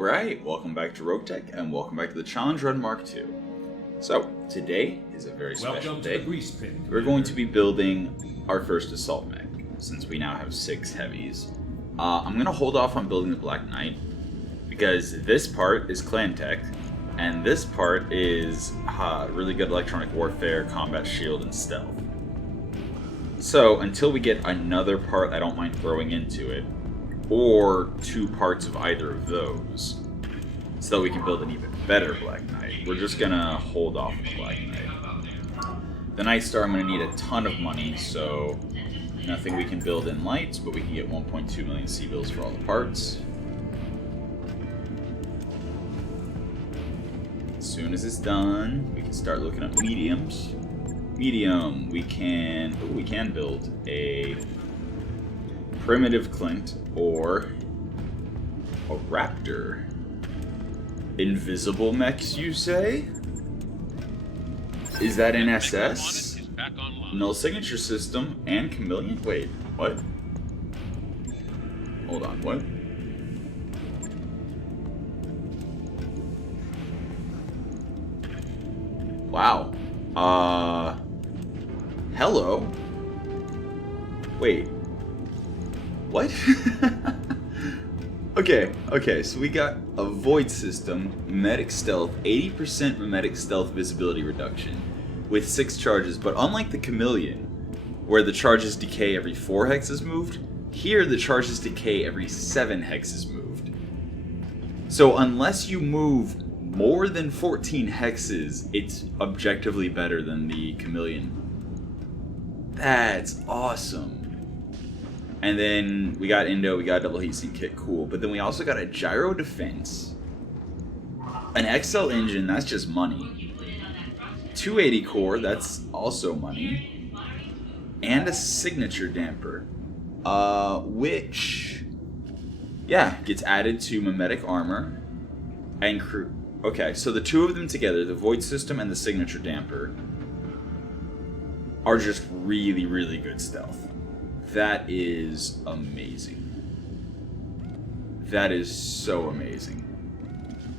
Alright, welcome back to Roguetech, and welcome back to the challenge Run MkII. So, today is a very special day. We're going to be building our first assault mech, since we now have 6 heavies. I'm going to hold off on building the Black Knight, because this part is clan tech, and this part is really good electronic warfare, combat shield, and stealth. So, until we get another part I don't mind throwing into it, or 2 parts of either of those, so that we can build an even better Black Knight, we're just gonna hold off on the Black Knight. The Nightstar, I'm gonna need a ton of money, so nothing we can build in lights, but we can get 1.2 million C-bills for all the parts. As soon as it's done, we can start looking at mediums. Medium, we can build a primitive Clint or a Raptor. Invisible mechs, you say? Is that an SS? Null signature system and chameleon? Wait, what? Hold on, what? Wow. Hello? Wait. What? Okay, so we got a void system, mimetic stealth, 80% mimetic stealth visibility reduction, with 6 charges, but unlike the chameleon, where the charges decay every 4 hexes moved, here the charges decay every 7 hexes moved. So unless you move more than 14 hexes, it's objectively better than the chameleon. That's awesome. And then we got Indo, we got a double heatsink kit, cool. But then we also got a gyro defense, an XL engine, that's just money. 280 core, that's also money. And a signature damper, which, yeah, gets added to mimetic armor and crew. Okay, so the 2 of them together, the void system and the signature damper, are just really, really good stealth. That is amazing. That is so amazing.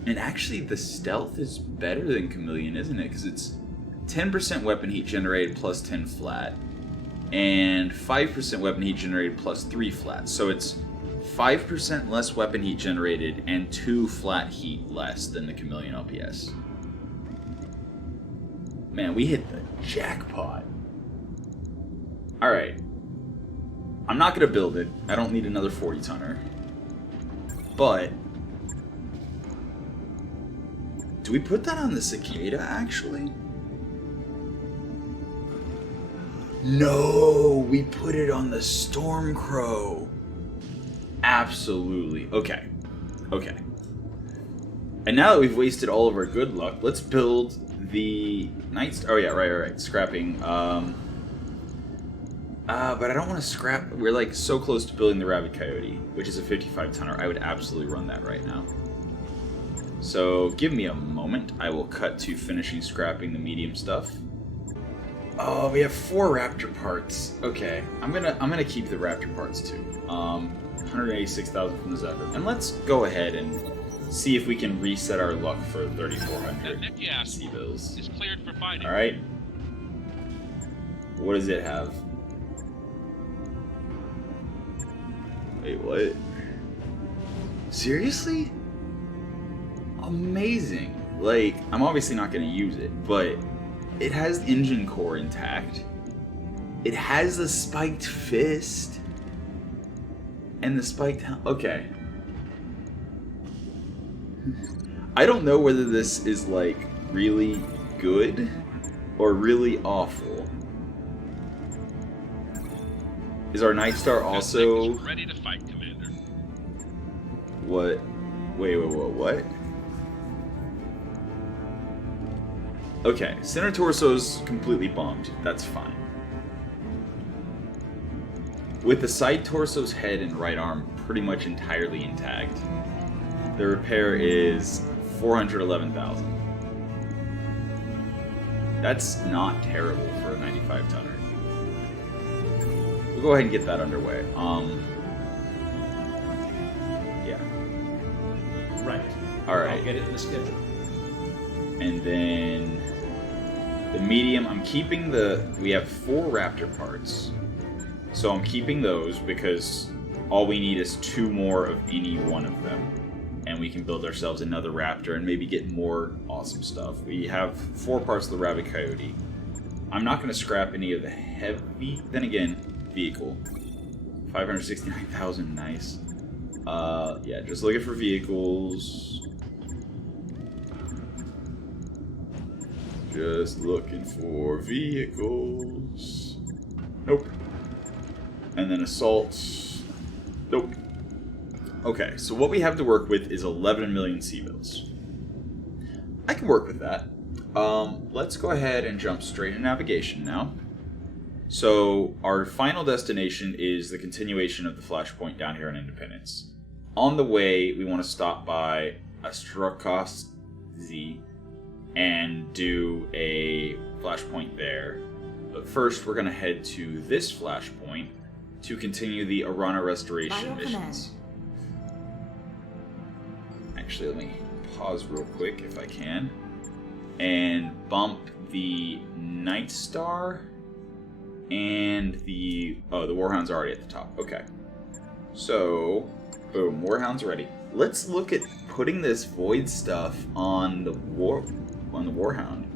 And actually, the stealth is better than chameleon, isn't it? Because it's 10% weapon heat generated plus 10 flat, and 5% weapon heat generated plus 3 flat. So it's 5% less weapon heat generated and 2 flat heat less than the chameleon LPS. Man, we hit the jackpot. Alright. I'm not going to build it. I don't need another 40-tonner. But do we put that on the cicada, actually? No, we put it on the Stormcrow. Absolutely. Okay. And now that we've wasted all of our good luck, let's build the Nightstar. Oh yeah, right. Scrapping. But I don't want to scrap. We're like so close to building the Rabid Coyote, which is a 55-tonner. I would absolutely run that right now. So give me a moment. I will cut to finishing scrapping the medium stuff. Oh, we have 4 Raptor parts. Okay, I'm gonna keep the Raptor parts too. 186,000 from the Zephyr, and let's go ahead and see if we can reset our luck for 3,400 C-bills. All right. What does it have? Wait, what? Seriously? Amazing. Like, I'm obviously not going to use it, but it has engine core intact. It has the spiked fist. And the spiked helmet. Okay. I don't know whether this is, like, really good or really awful. Is our Nightstar also ready to fight, Commander? What? Wait, what? Okay, center torso's completely bombed. That's fine. With the side torso's head and right arm pretty much entirely intact, the repair is 411,000. That's not terrible for a 95-tonner. We'll go ahead and get that underway. Yeah. Right. Alright. I'll get it in the schedule. And then the medium, I'm keeping we have 4 raptor parts. So I'm keeping those because all we need is 2 more of any one of them. And we can build ourselves another raptor and maybe get more awesome stuff. We have 4 parts of the rabbit coyote. I'm not going to scrap any of the heavy, then again, vehicle. 569,000, nice. Yeah, just looking for vehicles. Just looking for vehicles. Nope. And then assault. Nope. Okay, so what we have to work with is 11 million civils. I can work with that. Let's go ahead and jump straight into navigation now. So our final destination is the continuation of the flashpoint down here in Independence. On the way, we want to stop by Astrakovsky and do a flashpoint there. But first, we're going to head to this flashpoint to continue the Arana restoration missions. Actually, let me pause real quick if I can. And bump the Nightstar and the Warhound's already at the top. Okay. So, boom, Warhound's ready. Let's look at putting this void stuff on the Warhound.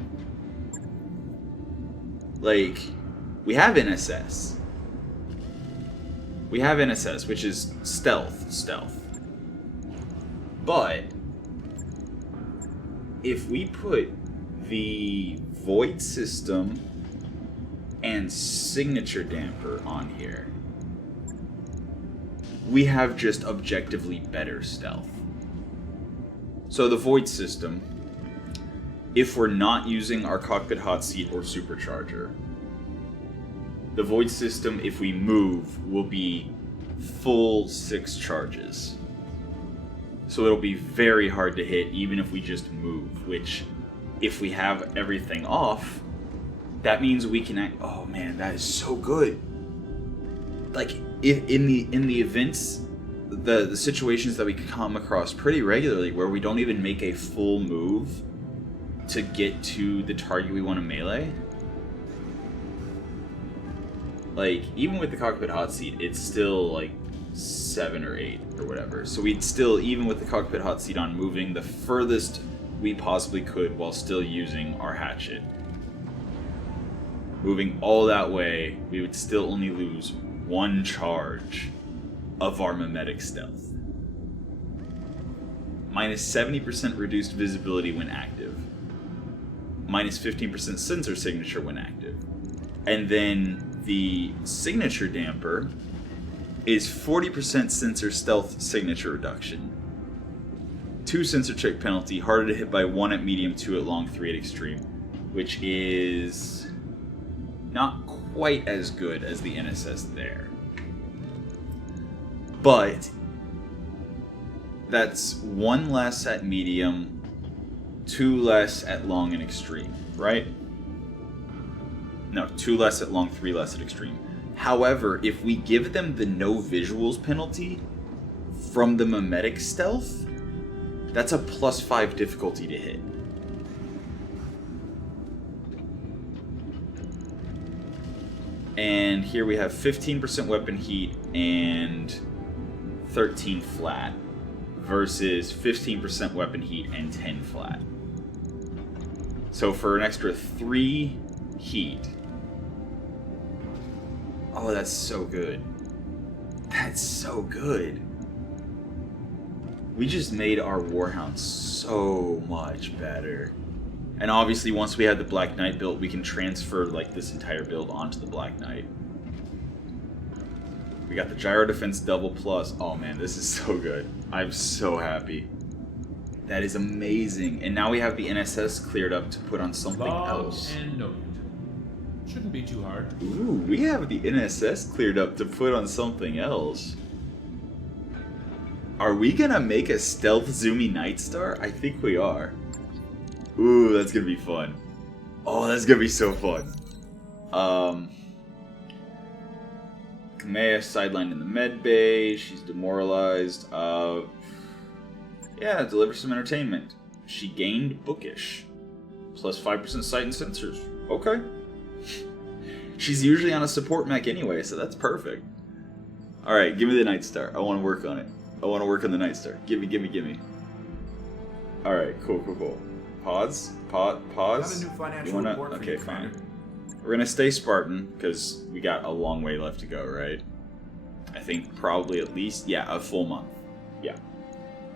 Like, we have NSS. We have NSS, which is stealth. But if we put the void system and signature damper on here, we have just objectively better stealth. So the void system, if we're not using our cockpit hot seat or supercharger, the void system, if we move, will be full 6 charges. So it'll be very hard to hit even if we just move, which if we have everything off, that means we can act. Oh man, that is so good. Like if in the events, the situations that we come across pretty regularly where we don't even make a full move to get to the target we want to melee. Like even with the cockpit hot seat, it's still like 7 or 8 or whatever. So we'd still, even with the cockpit hot seat on, moving the furthest we possibly could while still using our hatchet. Moving all that way, we would still only lose 1 charge of our mimetic stealth. Minus 70% reduced visibility when active. Minus 15% sensor signature when active. And then the signature damper is 40% sensor stealth signature reduction. 2 sensor check penalty, harder to hit by 1 at medium, 2 at long, 3 at extreme, which is not quite as good as the NSS there. But that's 1 less at medium, 2 less at long and extreme, right? No, 2 less at long, 3 less at extreme. However, if we give them the no visuals penalty from the mimetic stealth, that's a +5 difficulty to hit. And here we have 15% weapon heat and 13 flat versus 15% weapon heat and 10 flat. So for an extra 3 heat. Oh, that's so good. That's so good. We just made our Warhound so much better. And obviously once we have the Black Knight built, we can transfer like this entire build onto the Black Knight. We got the gyro defense double plus. Oh man, this is so good. I'm so happy. That is amazing. And now we have the NSS cleared up to put on something else. And note. Shouldn't be too hard. Ooh, we have the NSS cleared up to put on something else. Are we gonna make a stealth zoomy Nightstar? I think we are. Ooh, that's gonna be fun. Oh, that's gonna be so fun. Kamea sidelined in the med bay. She's demoralized. Yeah, deliver some entertainment. She gained bookish. Plus 5% sight and sensors. Okay. She's usually on a support mech anyway, so that's perfect. Alright, give me the Nightstar. I want to work on it. I want to work on the Nightstar. Gimme. Alright, cool. Pause. Got a new financial report for Okay, you, fine. Commander. We're gonna stay Spartan, because we got a long way left to go, right? I think probably at least, yeah, a full month. Yeah.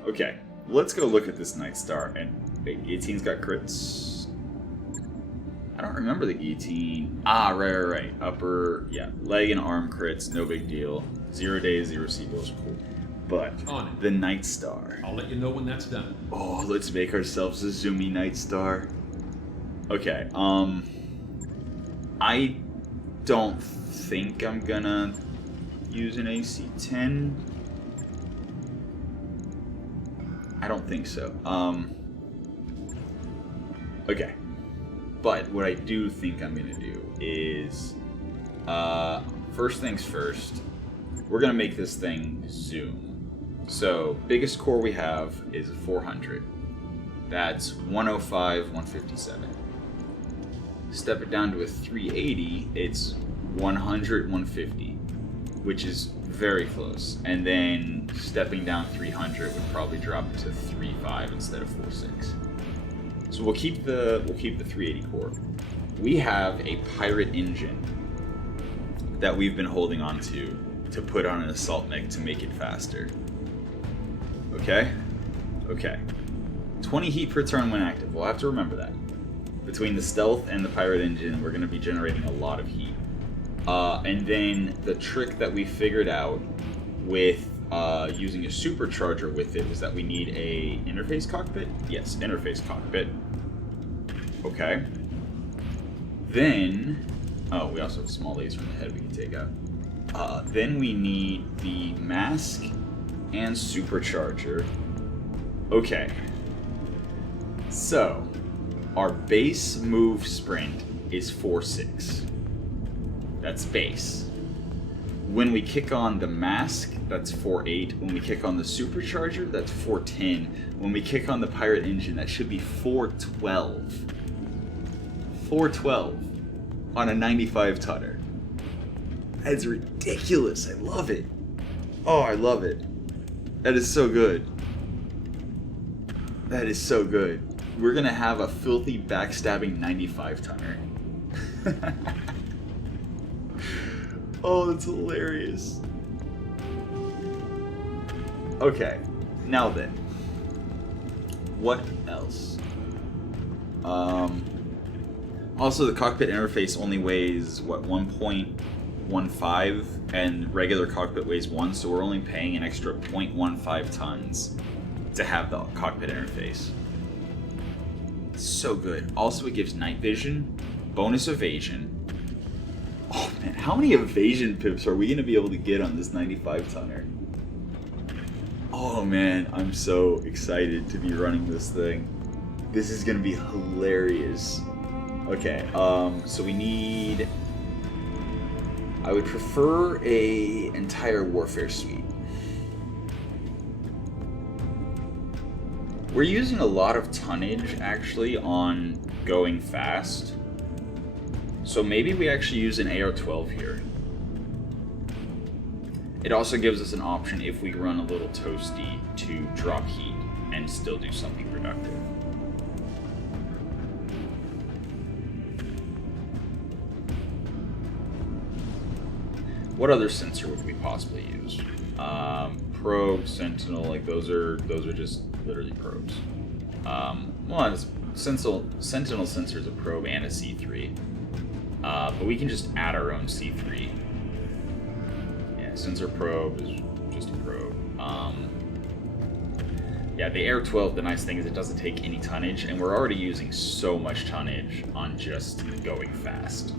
Okay, let's go look at this Nightstar. And wait, guillotine's got crits. I don't remember the guillotine. Ah, right. Upper, yeah, leg and arm crits, no big deal. 0 days, 0 seagulls, cool. But the Nightstar. I'll let you know when that's done. Oh, let's make ourselves a zoomy Nightstar. Okay, I don't think I'm gonna use an AC-10. I don't think so. Okay. But what I do think I'm gonna do is, first things first, we're gonna make this thing zoom. So, biggest core we have is a 400. That's 105, 157. Step it down to a 380, it's 100, 150, which is very close. And then stepping down 300 would probably drop it to 3.5 instead of 4.6. So we'll keep the 380 core. We have a pirate engine that we've been holding on to put on an assault mech to make it faster. Okay? 20 heat per turn when active. We'll have to remember that. Between the stealth and the pirate engine, we're going to be generating a lot of heat. And then the trick that we figured out with using a supercharger with it was that we need a interface cockpit. Yes, interface cockpit. Okay. Then, we also have a small laser in the head we can take out. Then we need the mask and supercharger. Okay. So, our base move sprint is 4.6. That's base. When we kick on the mask, that's 4.8. When we kick on the supercharger, that's 4.10. When we kick on the pirate engine, that should be 4.12. 4.12 on a 95 tonner. That's ridiculous. I love it. Oh, I love it. That is so good. That is so good. We're gonna have a filthy backstabbing 95 tonner. Oh, that's hilarious. Okay, now then. What else? Also, the cockpit interface only weighs, what, 1.15? And regular cockpit weighs 1, so we're only paying an extra 0.15 tons to have the cockpit interface. So good. Also, it gives night vision, bonus evasion. Oh man, how many evasion pips are we going to be able to get on this 95 tonner? Oh man, I'm so excited to be running this thing. This is going to be hilarious. Okay, so we need... I would prefer a entire warfare suite. We're using a lot of tonnage actually on going fast. So maybe we actually use an AR-12 here. It also gives us an option if we run a little toasty to drop heat and still do something productive. What other sensor would we possibly use? Probe, sentinel, like those are just literally probes. Well, sentinel sensor is a probe and a C3. But we can just add our own C3. Yeah, sensor probe is just a probe. Yeah, the AR-12, the nice thing is it doesn't take any tonnage, and we're already using so much tonnage on just going fast.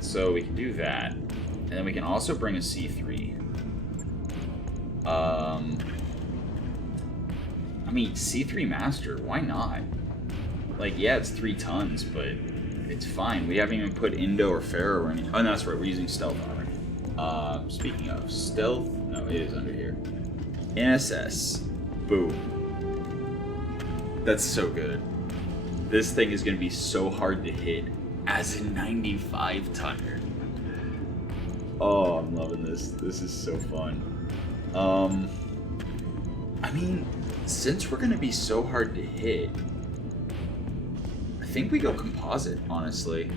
So we can do that, and then we can also bring a C3. I mean, C3 Master, why not? Like, yeah, it's 3 tons, but it's fine. We haven't even put Indo or Pharaoh or anything. Oh, no, that's right, we're using stealth armor. Speaking of stealth, no, it is under here. NSS, boom. That's so good. This thing is going to be so hard to hit as a 95 tonner. Oh, I'm loving this. This is so fun. I mean, since we're going to be so hard to hit, I think we go composite, honestly.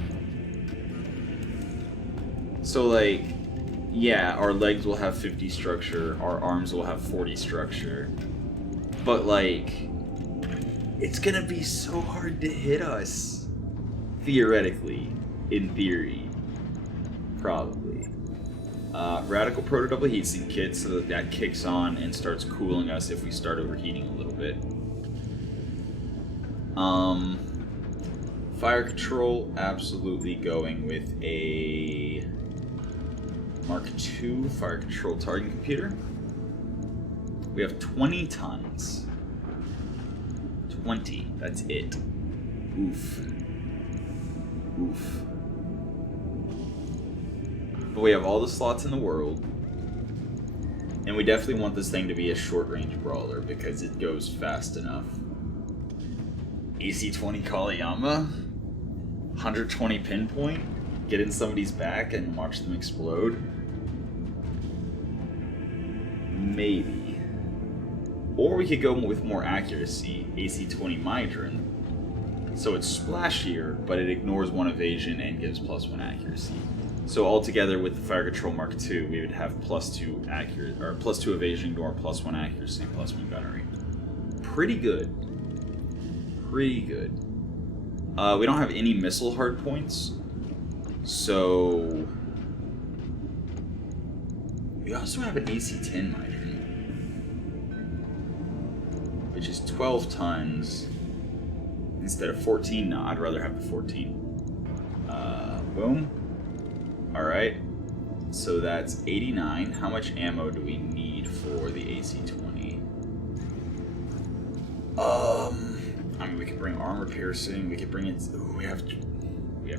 So, like, yeah, our legs will have 50 structure, our arms will have 40 structure, but, like, it's going to be so hard to hit us. Theoretically. In theory. Probably. Radical Proto Double Heatsink Kit, so that kicks on and starts cooling us if we start overheating a little bit. Fire Control, absolutely going with a Mark II Fire Control Targeting Computer. We have 20 tons. 20, that's it. Oof. Oof. But we have all the slots in the world. And we definitely want this thing to be a short-range brawler because it goes fast enough. AC-20 Kaliyama? 120 pinpoint? Get in somebody's back and watch them explode? Maybe. Or we could go with more accuracy. AC-20 Mydron. So it's splashier, but it ignores 1 evasion and gives +1 accuracy. So altogether, with the Fire Control Mark II, we would have +2 accurate or +2 evasion, ignore, +1 accuracy, +1 gunnery. Pretty good. Pretty good. We don't have any missile hardpoints, so we also have an AC-10 Mydron, which is 12 tons instead of 14. No, I'd rather have the 14. Boom. Alright, so that's 89. How much ammo do we need for the AC-20? I mean, we could bring armor piercing, we could bring it... Ooh, we have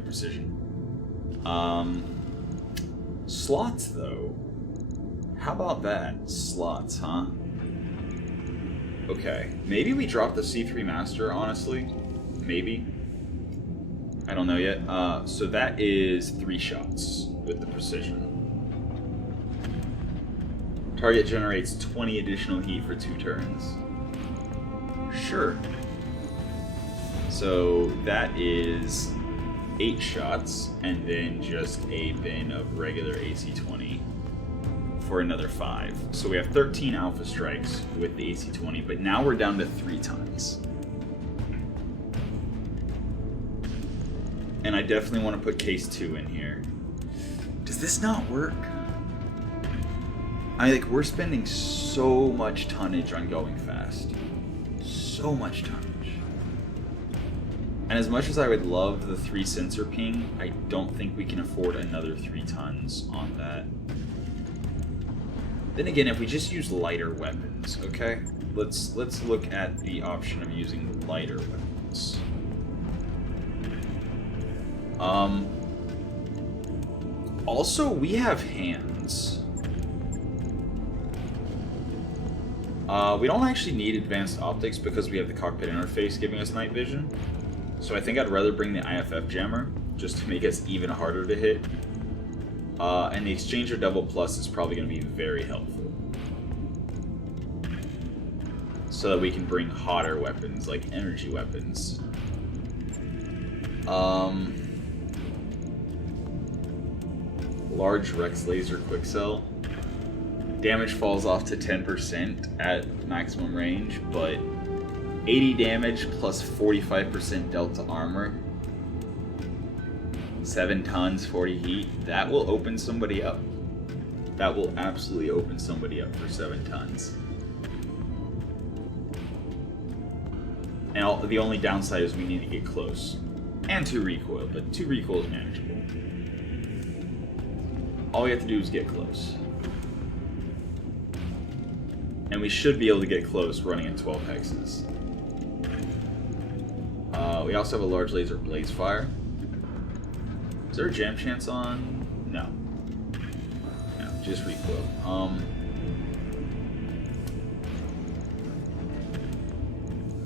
precision. Slots, though. How about that? Slots, huh? Okay, maybe we drop the C3 Master, honestly. Maybe. I don't know yet. So that is 3 shots with the precision. Target generates 20 additional heat for 2 turns. Sure. So that is 8 shots, and then just a bin of regular AC-20 for another 5. So we have 13 Alpha Strikes with the AC-20, but now we're down to 3 tons. And I definitely want to put Case 2 in here. Does this not work? I mean, like, we're spending so much tonnage on going fast. So much tonnage. And as much as I would love the 3 sensor ping, I don't think we can afford another 3 tons on that. Then again, if we just use lighter weapons, okay? Let's look at the option of using lighter weapons. Also, we have hands. We don't actually need advanced optics because we have the cockpit interface giving us night vision. So I think I'd rather bring the IFF jammer just to make us even harder to hit. And the Exchanger Double Plus is probably going to be very helpful. So that we can bring hotter weapons, like energy weapons. Large Rex Laser Quicksell. Damage falls off to 10% at maximum range, but 80 damage plus 45% delta armor. 7 tons, 40 heat. That will open somebody up. That will absolutely open somebody up for 7 tons. And the only downside is we need to get close. And 2 recoil, but 2 recoil is manageable. All we have to do is get close. And we should be able to get close running at 12 hexes. We also have a large laser blaze fire. Is there a jam chance on? No. just recoil. I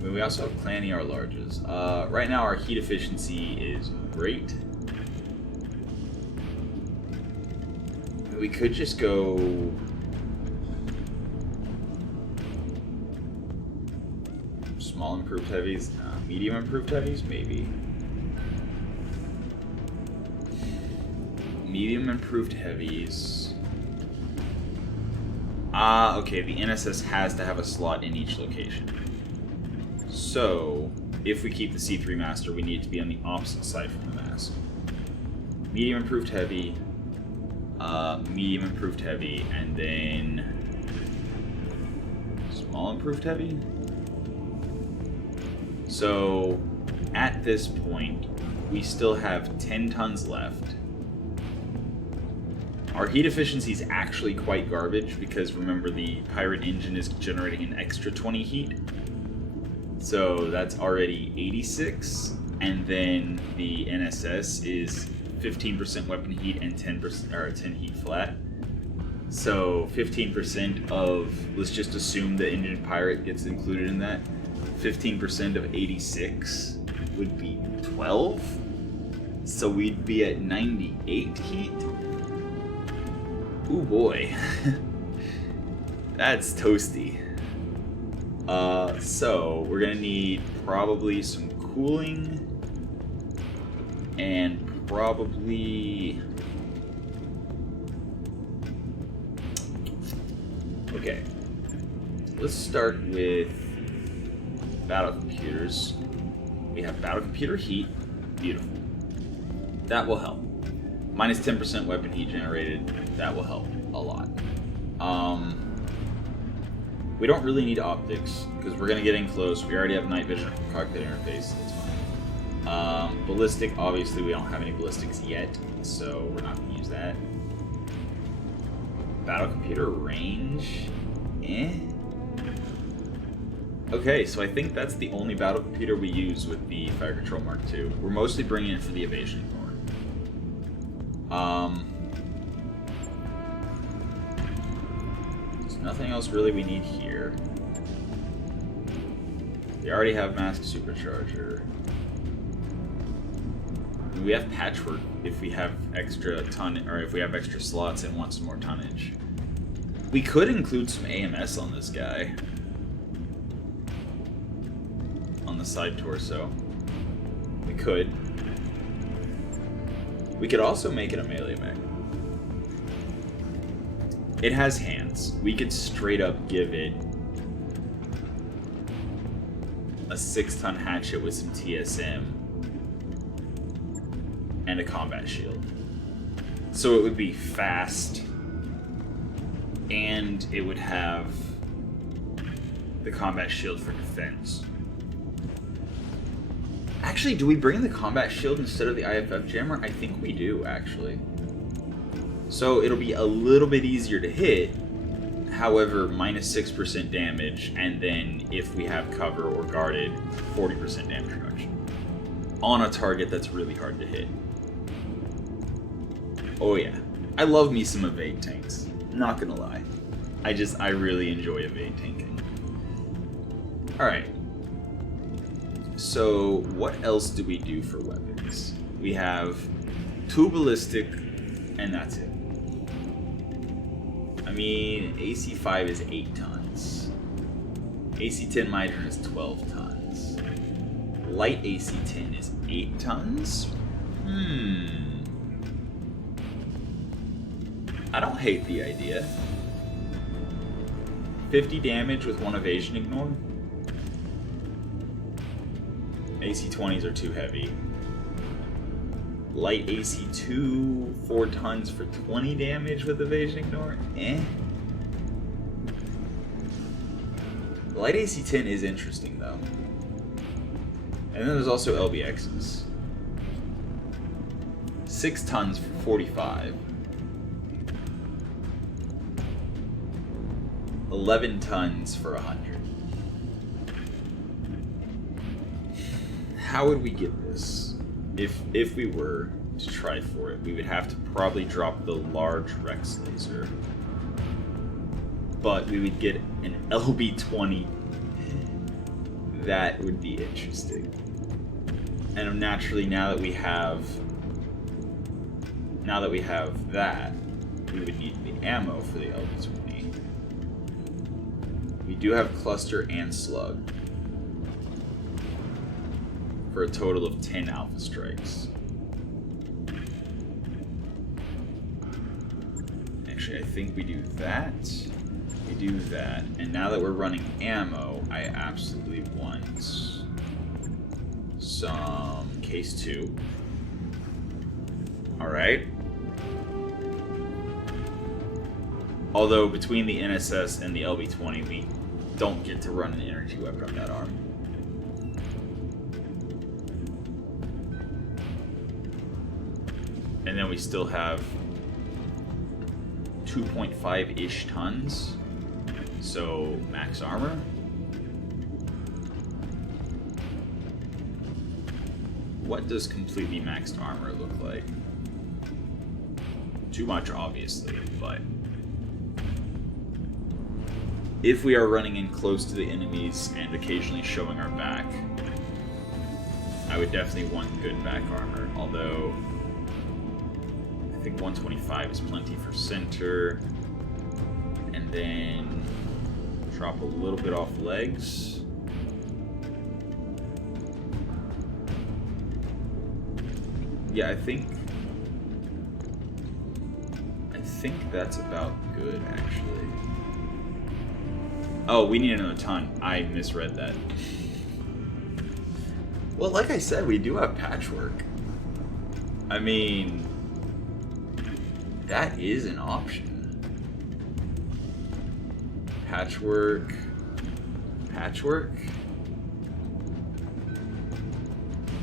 mean, we also have Clanny our larges. Right now our heat efficiency is great. We could just go small improved heavies, medium improved heavies, maybe. Medium improved heavies. Okay, the NSS has to have a slot in each location. So, if we keep the C3 master, we need to be on the opposite side from the mast. Medium improved heavy, medium improved heavy, and then small improved heavy. So, at this point, we still have 10 tons left. Our heat efficiency is actually quite garbage because remember the pirate engine is generating an extra 20 heat. So that's already 86, and then the NSS is 15% weapon heat and 10% or 10 heat flat. So 15% of, let's just assume the engine pirate gets included in that. 15% of 86 would be 12. So we'd be at 98 heat. Ooh boy. That's toasty. So we're gonna need probably some cooling and probably, okay, let's start with battle computers. We have battle computer heat, beautiful. That will help. Minus 10% weapon heat generated, that will help a lot. We don't really need optics, because we're going to get in close. We already have night vision cockpit interface, that's fine. Ballistic, obviously we don't have any ballistics yet, so we're not going to use that. Battle computer range, Okay, so I think that's the only battle computer we use with the Fire Control Mark II. We're mostly bringing it for the evasion core. There's nothing else really we need here. We already have mask supercharger. We have patchwork if we have extra or if we have extra slots and want some more tonnage. We could include some AMS on this guy. On the side torso. We could. We could also make it a melee mech. It has hands. We could straight up give it a 6-ton hatchet with some TSM and a combat shield. So it would be fast and it would have the combat shield for defense. Actually, do we bring the combat shield instead of the IFF jammer? I think we do, actually. So it'll be a little bit easier to hit, however, minus 6% damage, and then if we have cover or guarded, 40% damage reduction. On a target that's really hard to hit. Oh yeah. I love me some evade tanks. Not gonna lie. I really enjoy evade tanking. Alright. So, what else do we do for weapons? We have 2 ballistic, and that's it. I mean, AC5 is 8 tons. AC10 Midron is 12 tons. Light AC10 is 8 tons? I don't hate the idea. 50 damage with 1 evasion ignore? AC20s are too heavy. Light AC2, 4 tons for 20 damage with evasion ignore? Light AC10 is interesting though. And then there's also LBXs. 6 tons for 45. 11 tons for 100. How would we get this if we were to try for it. We would have to probably drop the large Rex laser. But we would get an LB-20. That would be interesting. And naturally, now that we have that, we would need the ammo for the LB-20. We do have cluster and slug for a total of 10 alpha strikes. Actually, I think we do that. We do that. And now that we're running ammo, I absolutely want some case 2. Alright. Although between the NSS and the LB-20, we don't get to run an energy weapon on that arm. And then we still have 2.5-ish tons. So, max armor. What does completely maxed armor look like? Too much, obviously, but if we are running in close to the enemies and occasionally showing our back, I would definitely want good back armor, although I think 125 is plenty for center. And then drop a little bit off legs. Yeah, I think that's about good, actually. Oh, we need another ton. I misread that. Well, like I said, we do have patchwork. I mean, that is an option. Patchwork.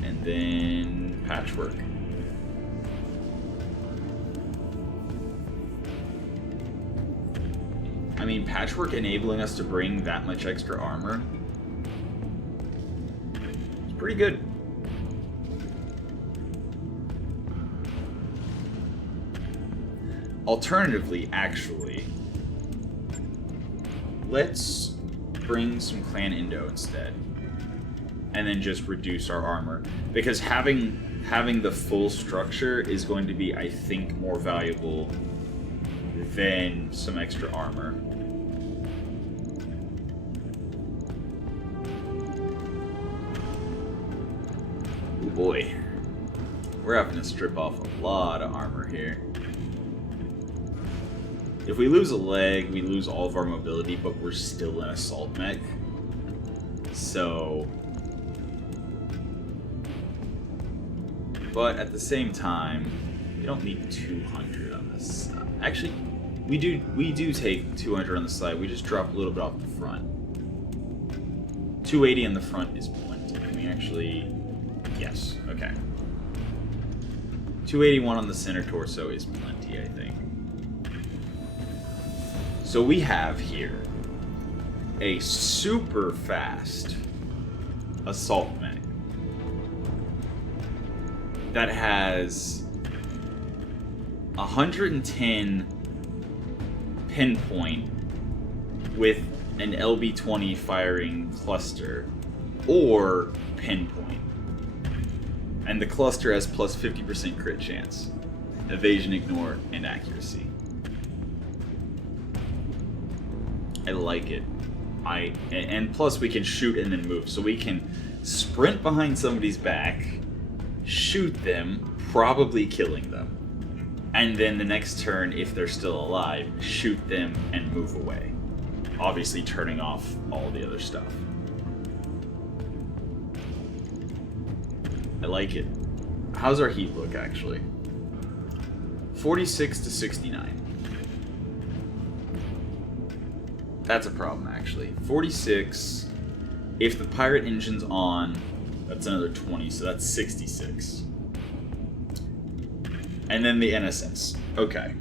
And then patchwork. I mean, patchwork enabling us to bring that much extra armor. It's pretty good. Alternatively, actually, let's bring some clan Indo instead. And then just reduce our armor. Because having the full structure is going to be, I think, more valuable than some extra armor. Oh boy. We're having to strip off a lot of armor here. If we lose a leg, we lose all of our mobility, but we're still an assault mech. So... But at the same time, we don't need 200 on this side. Actually, we do take 200 on the side. We just drop a little bit off the front. 280 on the front is plenty. Can we actually... Yes, okay. 281 on the center torso is plenty, I think. So we have here a super fast assault mech that has 110 pinpoint with an LB-20 firing cluster or pinpoint. And the cluster has plus 50% crit chance, evasion, ignore, and accuracy. I like it. And plus we can shoot and then move, so we can sprint behind somebody's back, shoot them, probably killing them, and then the next turn, if they're still alive, shoot them and move away, obviously turning off all the other stuff. I like it. How's our heat look, actually? 46 to 69. That's a problem, actually. 46. If the pirate engine's on, that's another 20, so that's 66. And then the NSS. Okay.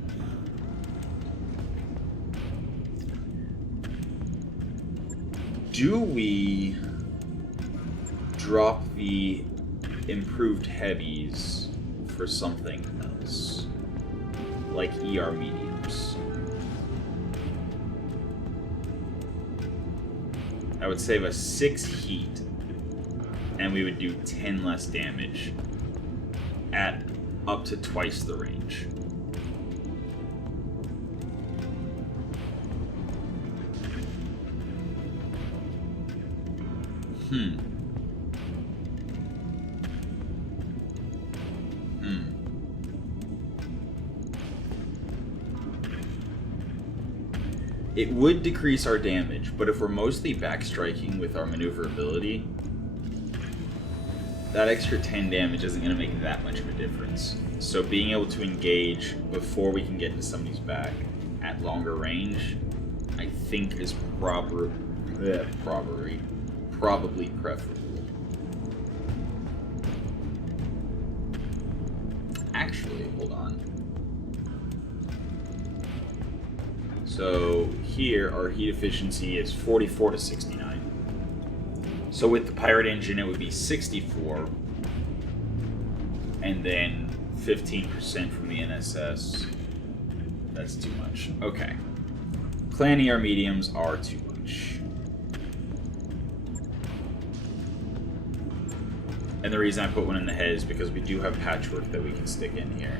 Do we drop the improved heavies for something else, like ER mediums. That would save us 6 heat, and we would do 10 less damage at up to twice the range. It would decrease our damage, but if we're mostly backstriking with our maneuverability, that extra 10 damage isn't going to make that much of a difference. So being able to engage before we can get into somebody's back at longer range, I think is probably preferable. Actually, hold on. So here, our heat efficiency is 44 to 69. So with the pirate engine, it would be 64, and then 15% from the NSS. That's too much. Okay. Clan ER mediums are too much. And the reason I put one in the head is because we do have patchwork that we can stick in here.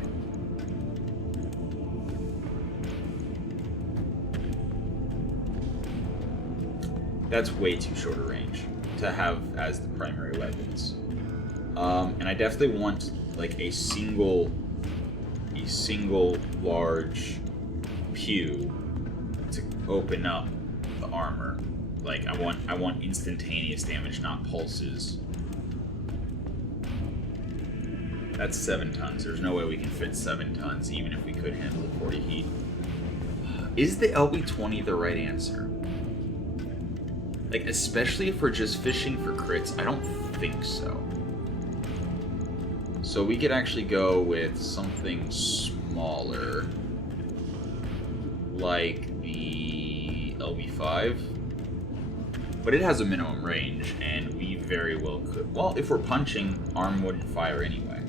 That's way too short a range to have as the primary weapons. And I definitely want like a single large pew to open up the armor. Like I want instantaneous damage, not pulses. That's 7 tons. There's no way we can fit 7 tons, even if we could handle the 40 heat. Is the LB20 the right answer? Like, especially if we're just fishing for crits, I don't think so. So we could actually go with something smaller, like the LB5. But it has a minimum range, and we very well could. Well, if we're punching, arm wouldn't fire anyway.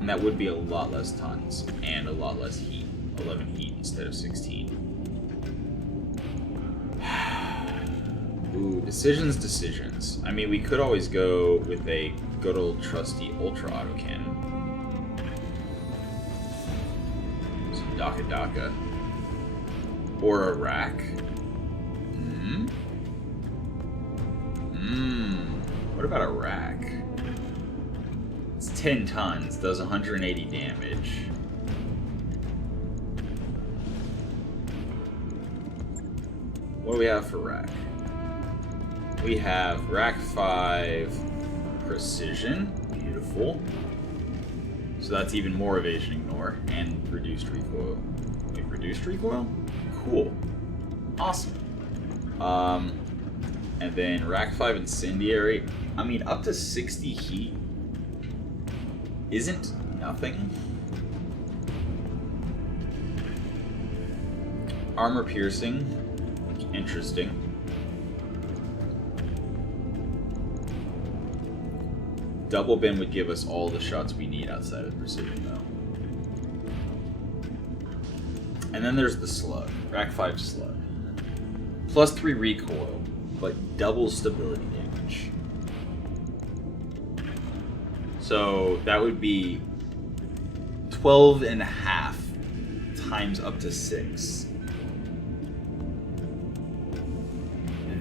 And that would be a lot less tons, and a lot less heat. 11 heat instead of 16. Ooh, decisions. I mean, we could always go with a good old trusty ultra autocannon. Some Daka. Or a rack. What about a rack? It's 10 tons, does 180 damage. What do we have for rack? We have rack 5 precision, beautiful. So that's even more evasion ignore and reduced recoil. Wait, reduced recoil? Cool. Awesome. And then rack 5 incendiary. I mean, up to 60 heat isn't nothing. Armor piercing. Interesting. Double bend would give us all the shots we need outside of precision, though. And then there's the slug. Rack 5 slug. Plus 3 recoil, but double stability damage. So that would be 12.5 times up to 6.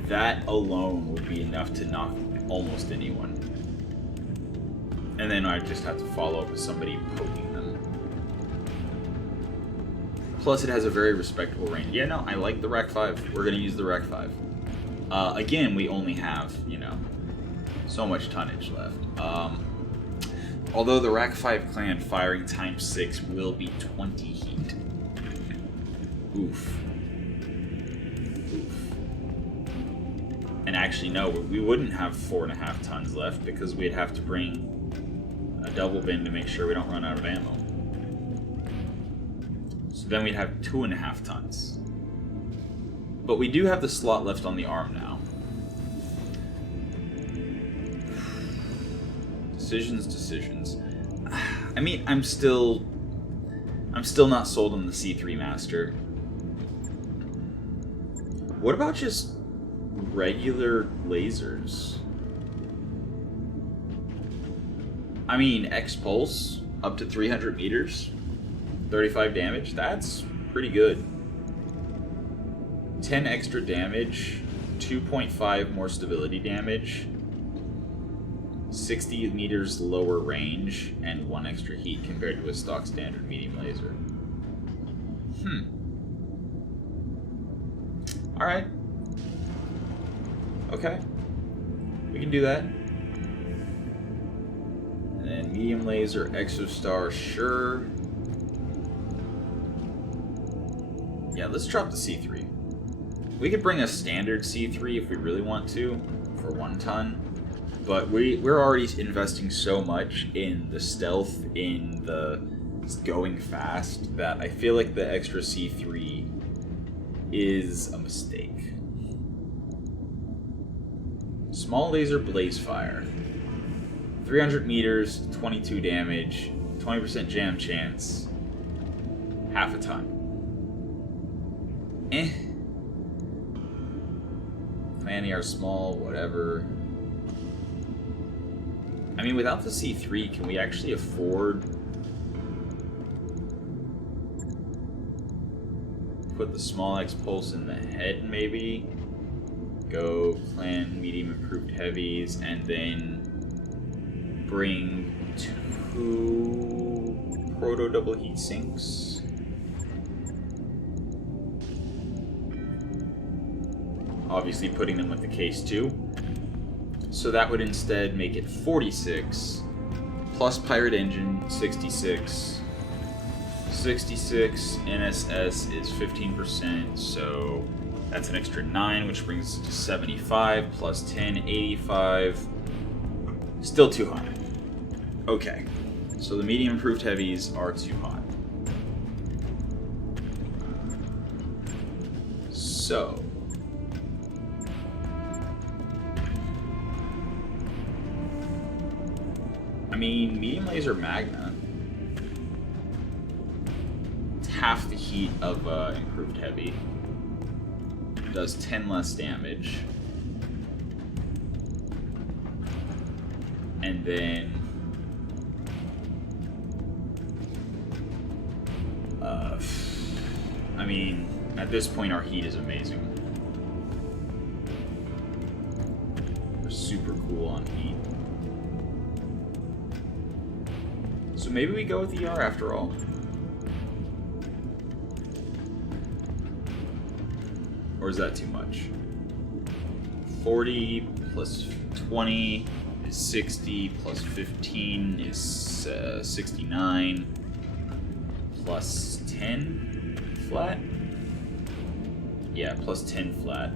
That alone would be enough to knock almost anyone. And then I just have to follow up with somebody poking them. Plus it has a very respectable range. Yeah, no, I like the Rack 5. We're gonna use the Rack 5. Again, we only have, so much tonnage left. Although the Rack 5 clan firing times 6 will be 20 heat. Oof. And actually, no, we wouldn't have 4.5 tons left because we'd have to bring a double bin to make sure we don't run out of ammo. So then we'd have 2.5 tons. But we do have the slot left on the arm now. Decisions. I mean, I'm still not sold on the C3 Master. What about just regular lasers? I mean, X-Pulse, up to 300 meters, 35 damage, that's pretty good. 10 extra damage, 2.5 more stability damage, 60 meters lower range, and 1 extra heat compared to a stock standard medium laser. Alright. Okay. We can do that. And then medium laser, Exostar, sure. Yeah, let's drop the C3. We could bring a standard C3 if we really want to, for 1 ton. But we're already investing so much in the stealth, in the going fast, that I feel like the extra C3 is a mistake. Small laser blaze fire. 300 meters, 22 damage, 20% jam chance, half a ton. Fanny small, whatever. I mean, without the C3, can we actually afford put the small X pulse in the head, maybe? Go plan medium improved heavies, and then bring 2 proto double heat sinks. Obviously putting them with the case too. So that would instead make it 46 plus pirate engine 66. 66 NSS is 15%, so that's an extra 9, which brings us to 75 plus 10, 85. Still too hot. Okay, so the medium improved heavies are too hot. So I mean, medium laser magna. It's half the heat of improved heavy. Does 10 less damage. And then I mean, at this point our heat is amazing. We're super cool on heat. So maybe we go with ER after all. Or is that too much? 40 plus 20 is 60, plus 15 is 69, plus 10 flat? Yeah, plus 10 flat.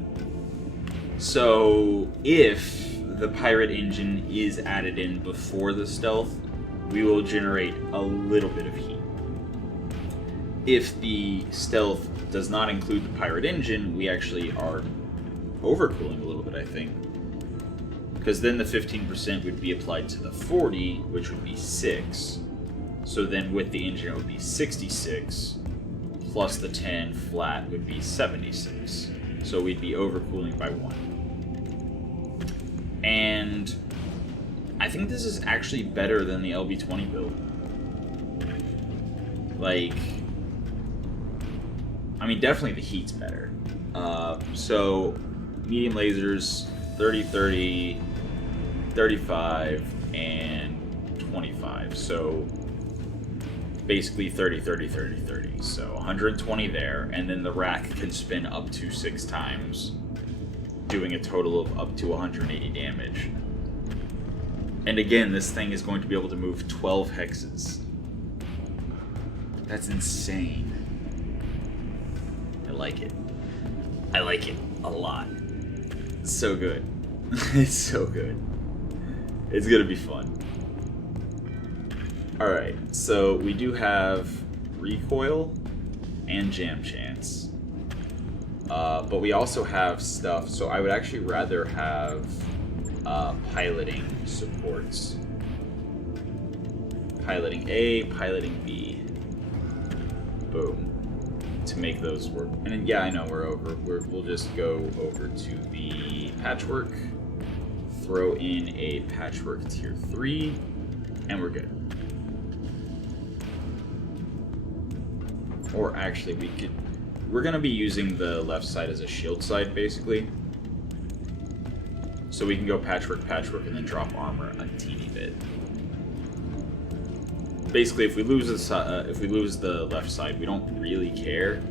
So if the pirate engine is added in before the stealth, we will generate a little bit of heat. If the stealth does not include the pirate engine, we actually are overcooling a little bit, I think. Because then the 15% would be applied to the 40, which would be 6. So then with the engine it would be 66, plus the 10 flat would be 76. So we'd be overcooling by 1. And I think this is actually better than the LB20 build. Like, I mean, definitely the heat's better. So, medium lasers, 30, 30, 35, and 25. So, basically 30, 30, 30, 30. So, 120 there, and then the rack can spin up to 6 times, doing a total of up to 180 damage. And again, this thing is going to be able to move 12 hexes. That's insane. I like it. I like it a lot. It's so good. It's so good. It's gonna be fun. Alright, so we do have recoil and jam chance. But we also have stuff, so I would actually rather have piloting supports Piloting A, piloting B. Boom. To make those work. And then, yeah, I know we're over. We'll just go over to the patchwork, throw in a patchwork tier 3, and we're good. Or actually, we're going to be using the left side as a shield side, basically. So we can go patchwork, patchwork, and then drop armor a teeny bit. Basically, if we lose the left side, we don't really care.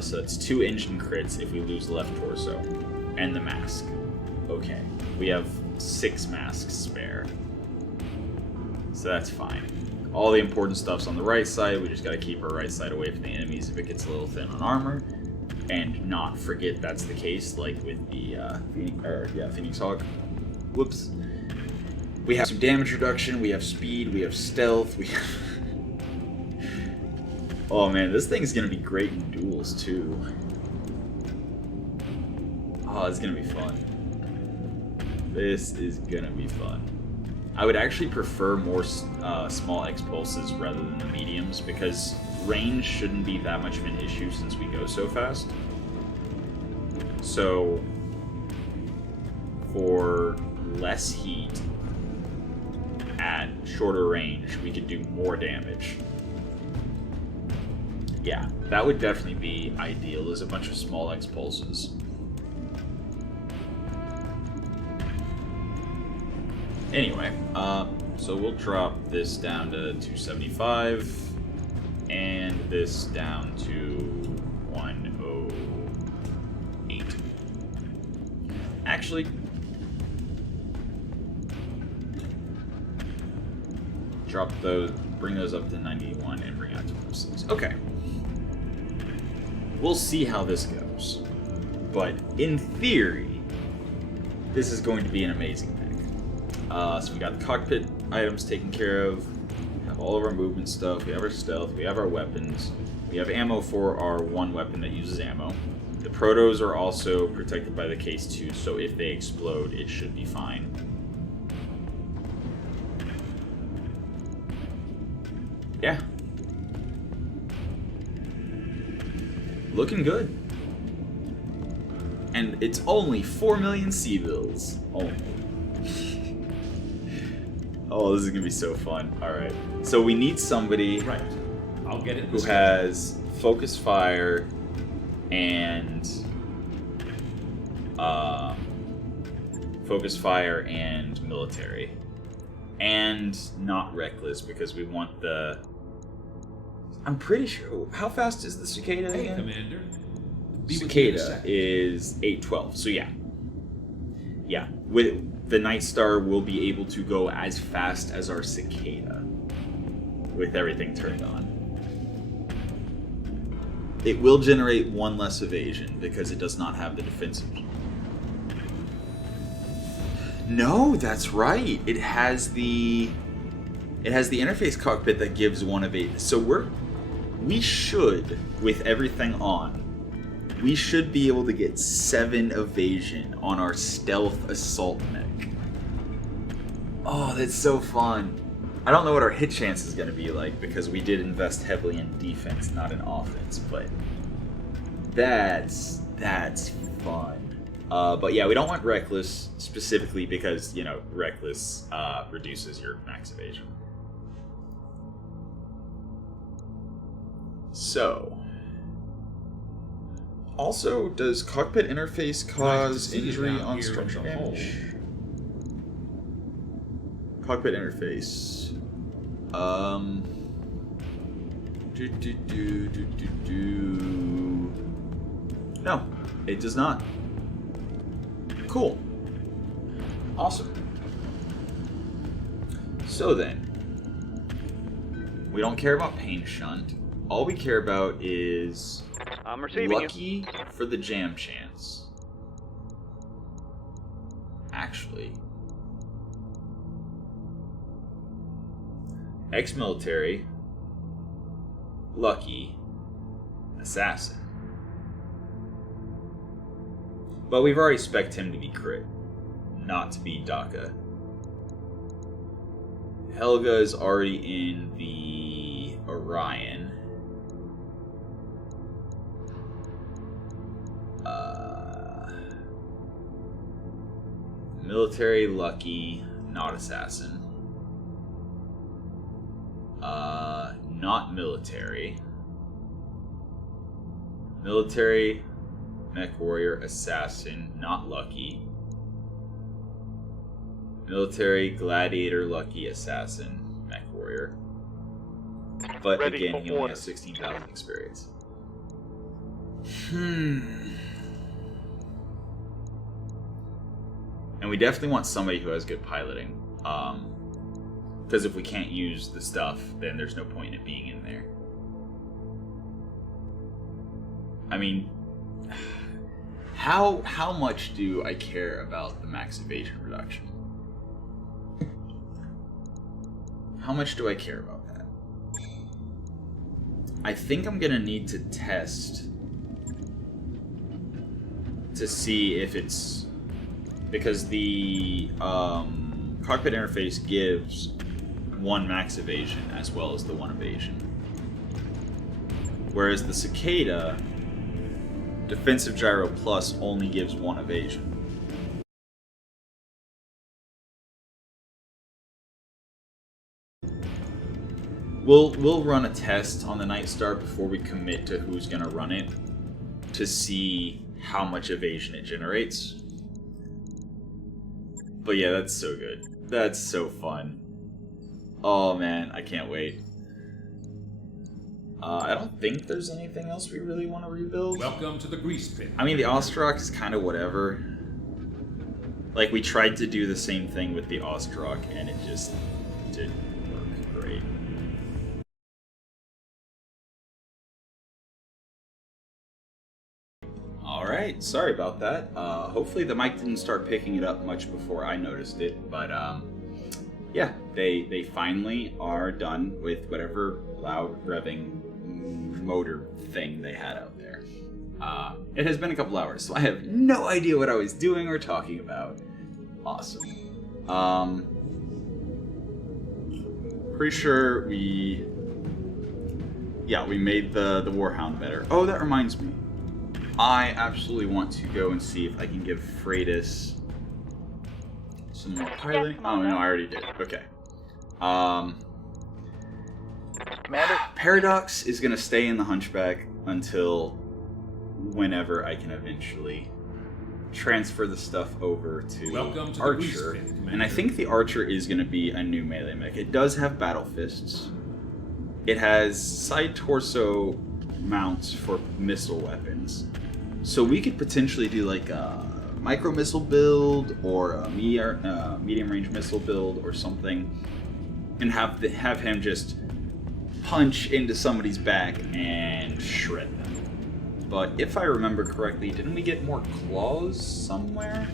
So that's 2 engine crits if we lose the left torso, and the mask. Okay, we have 6 masks spare, so that's fine. All the important stuff's on the right side. We just gotta keep our right side away from the enemies if it gets a little thin on armor, and not forget that's the case, like with the Phoenix Hawk. Whoops. We have some damage reduction, we have speed, we have stealth, we have... Oh man, this thing's gonna be great in duels too. Oh, it's gonna be fun. This is gonna be fun. I would actually prefer more small X-pulses rather than the mediums, because range shouldn't be that much of an issue since we go so fast. So, for less heat at shorter range, we could do more damage. Yeah, that would definitely be ideal, is a bunch of small X-pulses. Anyway, so we'll drop this down to 275, and this down to 108. Actually, drop those, bring those up to 91, and bring out to 106. Okay. We'll see how this goes. But in theory, this is going to be an amazing mech. So we got the cockpit items taken care of, we have all of our movement stuff, we have our stealth, we have our weapons, we have ammo for our one weapon that uses ammo. The protos are also protected by the case too, so if they explode, it should be fine. Yeah. Looking good. And it's only 4 million C-bills. Only. Oh, this is gonna be so fun. Alright. So we need somebody I'll get it who has focus fire and military. And not reckless, because we want the... I'm pretty sure... How fast is the cicada again? Commander. Cicada is 812, so yeah. Yeah, with the Nightstar, we'll be able to go as fast as our cicada with everything turned on. It will generate 1 less evasion because it does not have the defensive. No, that's right. It has the interface cockpit that gives 1 evasion. So we should, with everything on, we should be able to get 7 evasion on our stealth assault mech. Oh, that's so fun. I don't know what our hit chance is going to be like, because we did invest heavily in defense, not in offense, but that's fun. But yeah, we don't want reckless specifically because, you know, reckless reduces your max evasion. So... Also, does cockpit interface cause injury on structural damage? Cockpit interface. No, it does not. Cool. Awesome. So then, we don't care about pain shunt. All we care about is lucky for the jam chance. Actually, ex-military, lucky, assassin. But we've already spec'd him to be crit, not to be DACA. Helga is already in the Orion. Military, lucky, not assassin. Not military. Military, Mechwarrior, assassin, not lucky. Military, gladiator, lucky, assassin, Mechwarrior. But again, he only has 16,000 experience. And we definitely want somebody who has good piloting. Because if we can't use the stuff, then there's no point in it being in there. I mean, how much do I care about the max evasion reduction? How much do I care about that? I think I'm gonna need to test to see if it's because the cockpit interface gives 1 max evasion as well as the 1 evasion, whereas the Cicada defensive gyro plus only gives 1 evasion. We'll run a test on the Nightstar before we commit to who's gonna run it to see how much evasion it generates. But yeah, that's so good. That's so fun. Oh man, I can't wait. I don't think there's anything else we really want to rebuild. Welcome to the grease pit. I mean, the Ostrock is kind of whatever. Like, we tried to do the same thing with the Ostrock, and it just didn't work great. Alright, sorry about that. Hopefully the mic didn't start picking it up much before I noticed it, but yeah, they finally are done with whatever loud revving motor thing they had out there. It has been a couple hours, so I have no idea what I was doing or talking about. Awesome. Pretty sure we made the Warhound better. Oh, that reminds me. I absolutely want to go and see if I can give Freitas some more piloting. Oh no, I already did. Okay. Commander? Paradox is going to stay in the Hunchback until whenever I can eventually transfer the stuff over to Archer. And I think the Archer is going to be a new melee mech. It does have battle fists. It has side torso mounts for missile weapons. So we could potentially do like a micro missile build or a medium range missile build or something, and have him just punch into somebody's back and shred them. But if I remember correctly, didn't we get more claws somewhere?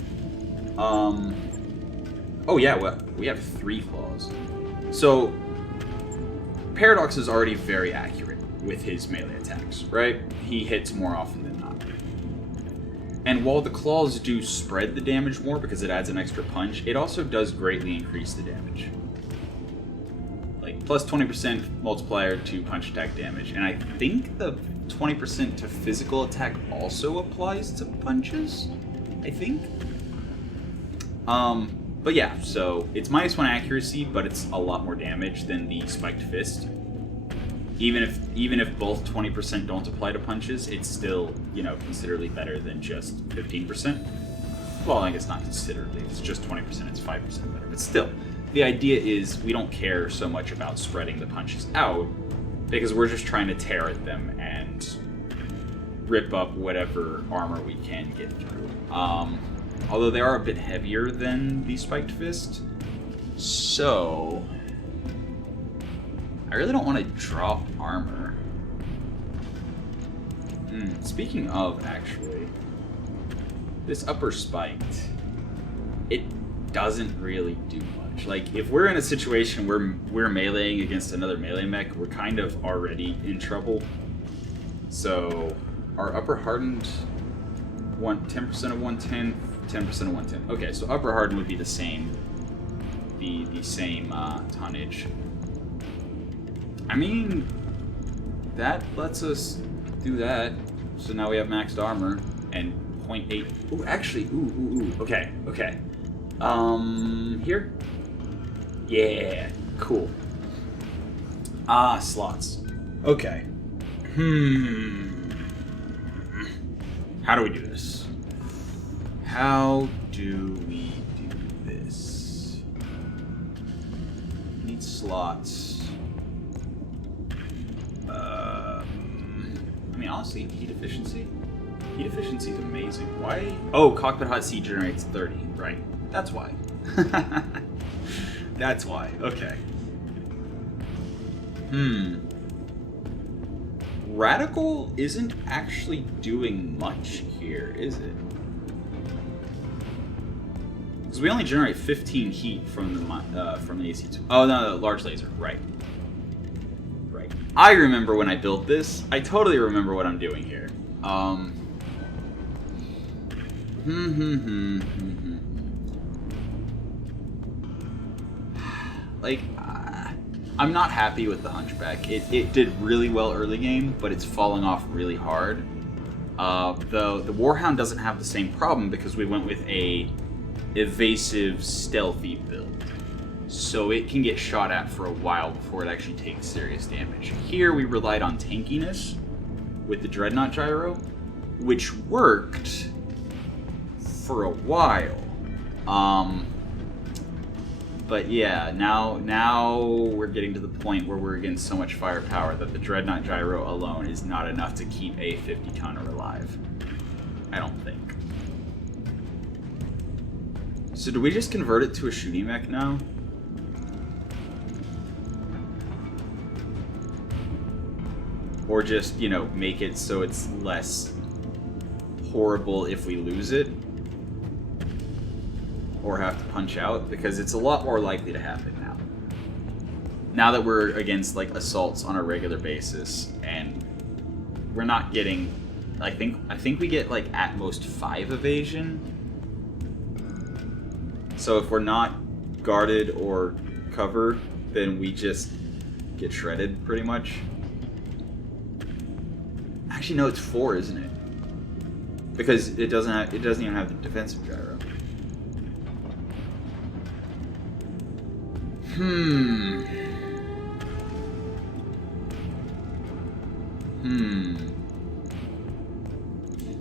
Oh yeah, well, we have 3 claws. So Paradox is already very accurate with his melee attacks, right? He hits more often than not. And while the claws do spread the damage more because it adds an extra punch, it also does greatly increase the damage. Like, plus 20% multiplier to punch attack damage. And I think the 20% to physical attack also applies to punches, I think. But yeah, so it's -1 accuracy, but it's a lot more damage than the spiked fist. Even if both 20% don't apply to punches, it's still, you know, considerably better than just 15%. Well, I guess not considerably, it's just 20%, it's 5% better. But still, the idea is we don't care so much about spreading the punches out, because we're just trying to tear at them and rip up whatever armor we can get through. Although they are a bit heavier than the spiked fist, so I really don't want to drop armor. Speaking of, actually, this upper spiked, it doesn't really do much. Like, if we're in a situation where we're meleeing against another melee mech, we're kind of already in trouble. So our upper hardened 10% of 110, 10% of 110. Okay, so upper hardened would be the same the same tonnage. I mean, that lets us do that. So now we have maxed armor and 0.8. Ooh, actually, ooh. Okay. Here? Yeah, cool. Slots. Okay. How do we do this? How do we do this? Need slots. I mean, honestly, heat efficiency? Heat efficiency is amazing. Why? Oh, cockpit hot seat generates 30. Right. That's why. That's why. Okay. Radical isn't actually doing much here, is it? Because we only generate 15 heat from the AC2. Oh no, the large laser. Right. I remember when I built this. I totally remember what I'm doing here. Like, I'm not happy with the Hunchback. It did really well early game, but it's falling off really hard. The Warhound doesn't have the same problem because we went with a evasive, stealthy build. So it can get shot at for a while before it actually takes serious damage. Here we relied on tankiness with the Dreadnought Gyro, which worked for a while. But yeah, now we're getting to the point where we're getting so much firepower that the Dreadnought Gyro alone is not enough to keep a 50-tonner alive. I don't think. So do we just convert it to a shooting mech now? Or just, you know, make it so it's less horrible if we lose it? Or have to punch out? Because it's a lot more likely to happen now. Now that we're against, like, assaults on a regular basis, and we're not getting... I think we get, like, at most 5 evasion. So if we're not guarded or cover, then we just get shredded, pretty much. Actually, no, it's 4, isn't it? Because it doesn't even have the defensive gyro.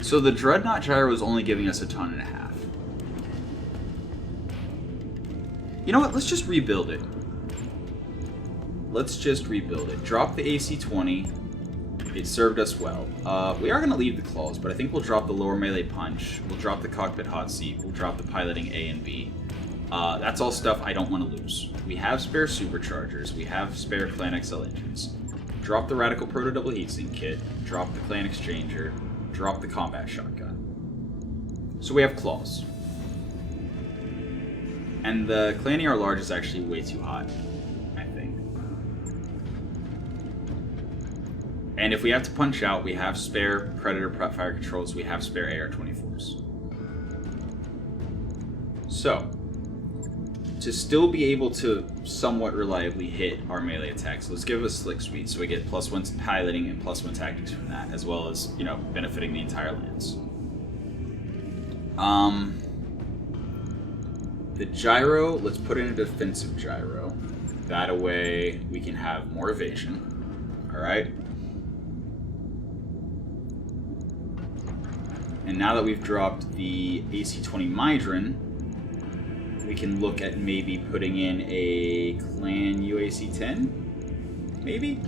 So the Dreadnought Gyro is only giving us 1.5 tons. You know what? Let's just rebuild it. Drop the AC-20. It served us well. We are going to leave the claws, but I think we'll drop the lower melee punch. We'll drop the cockpit hot seat. We'll drop the piloting A and B. That's all stuff I don't want to lose. We have spare superchargers. We have spare Clan XL engines. Drop the Radical Proto Double Heatsink Kit. Drop the Clan Exchanger. Drop the Combat Shotgun. So we have claws. And the Clan ER Large is actually way too hot, I think. And if we have to punch out, we have spare Predator Prep Fire Controls. We have spare AR-24s. So, to still be able to somewhat reliably hit our melee attacks, let's give us Slick Suite so we get +1 piloting and +1 tactics from that, as well as, you know, benefiting the entire lance. The gyro, let's put in a defensive gyro. That way we can have more evasion. Alright? And now that we've dropped the AC-20 Mydron, we can look at maybe putting in a Clan UAC-10? Maybe?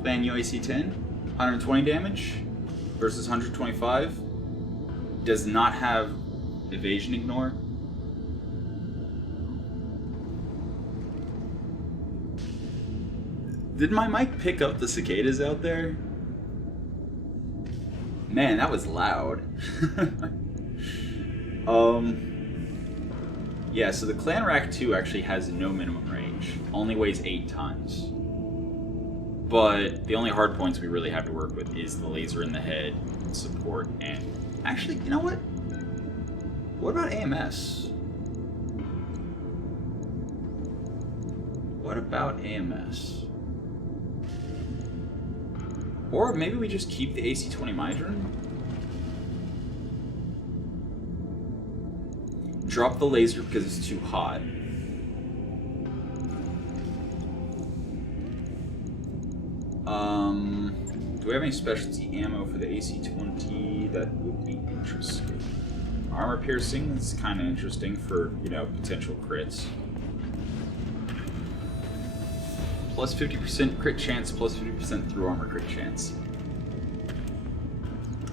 Clan UAC-10? 120 damage versus 125. Does not have evasion ignore. Did my mic pick up the cicadas out there? Man, that was loud. Yeah, so the Clan Rack 2 actually has no minimum range. Only weighs 8 tons. But the only hard points we really have to work with is the laser in the head, support, and... Actually, you know what? What about AMS? What about AMS? Or maybe we just keep the AC-20 Mydron? Drop the laser because it's too hot. Do we have any specialty ammo for the AC-20? That would be interesting. Armor piercing is kind of interesting for, you know, potential crits. Plus 50% crit chance, plus 50% through armor crit chance.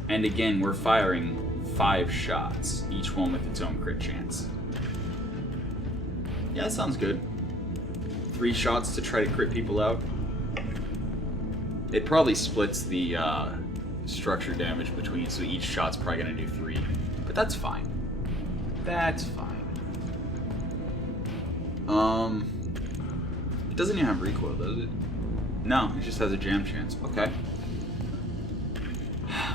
And again, we're firing 5 shots, each one with its own crit chance. Yeah, that sounds good. 3 shots to try to crit people out. It probably splits the structure damage between, so each shot's probably gonna do 3. But that's fine. That's fine. It doesn't even have recoil, does it? No, it just has a jam chance. Okay.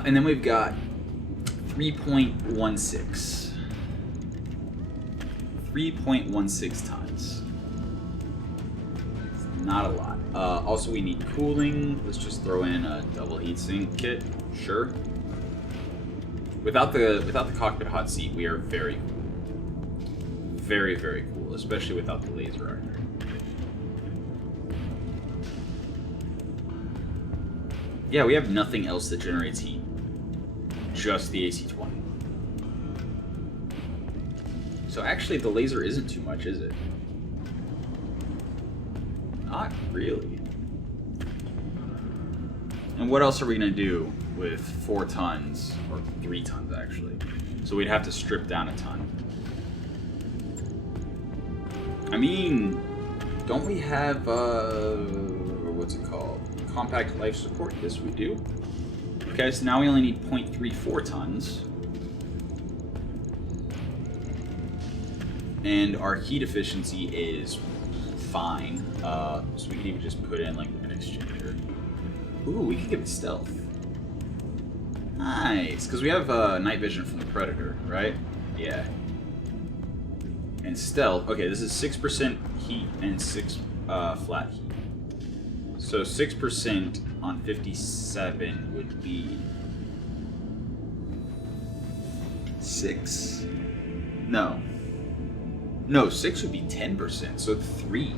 And then we've got 3.16. 3.16 tons. Not a lot. Also, we need cooling. Let's just throw in a double heatsink kit. Sure. Without the cockpit hot seat, we are very cool. Very, very cool, especially without the laser armor. Yeah, we have nothing else that generates heat. Just the AC-20. So actually, the laser isn't too much, is it? Not really. And what else are we going to do with 4 tons? Or 3 tons, actually. So we'd have to strip down a ton. I mean, don't we have, what's it called? Compact life support? Yes, we do. Okay, so now we only need 0.34 tons. And our heat efficiency is fine. So we can even just put in like an exchanger. Ooh, we could give it stealth. Nice, because we have night vision from the Predator, right? Yeah. And stealth. Okay, this is 6% heat and 6 flat heat. So 6% on 57 would be 6. No. No, 6 would be 10%, so 3.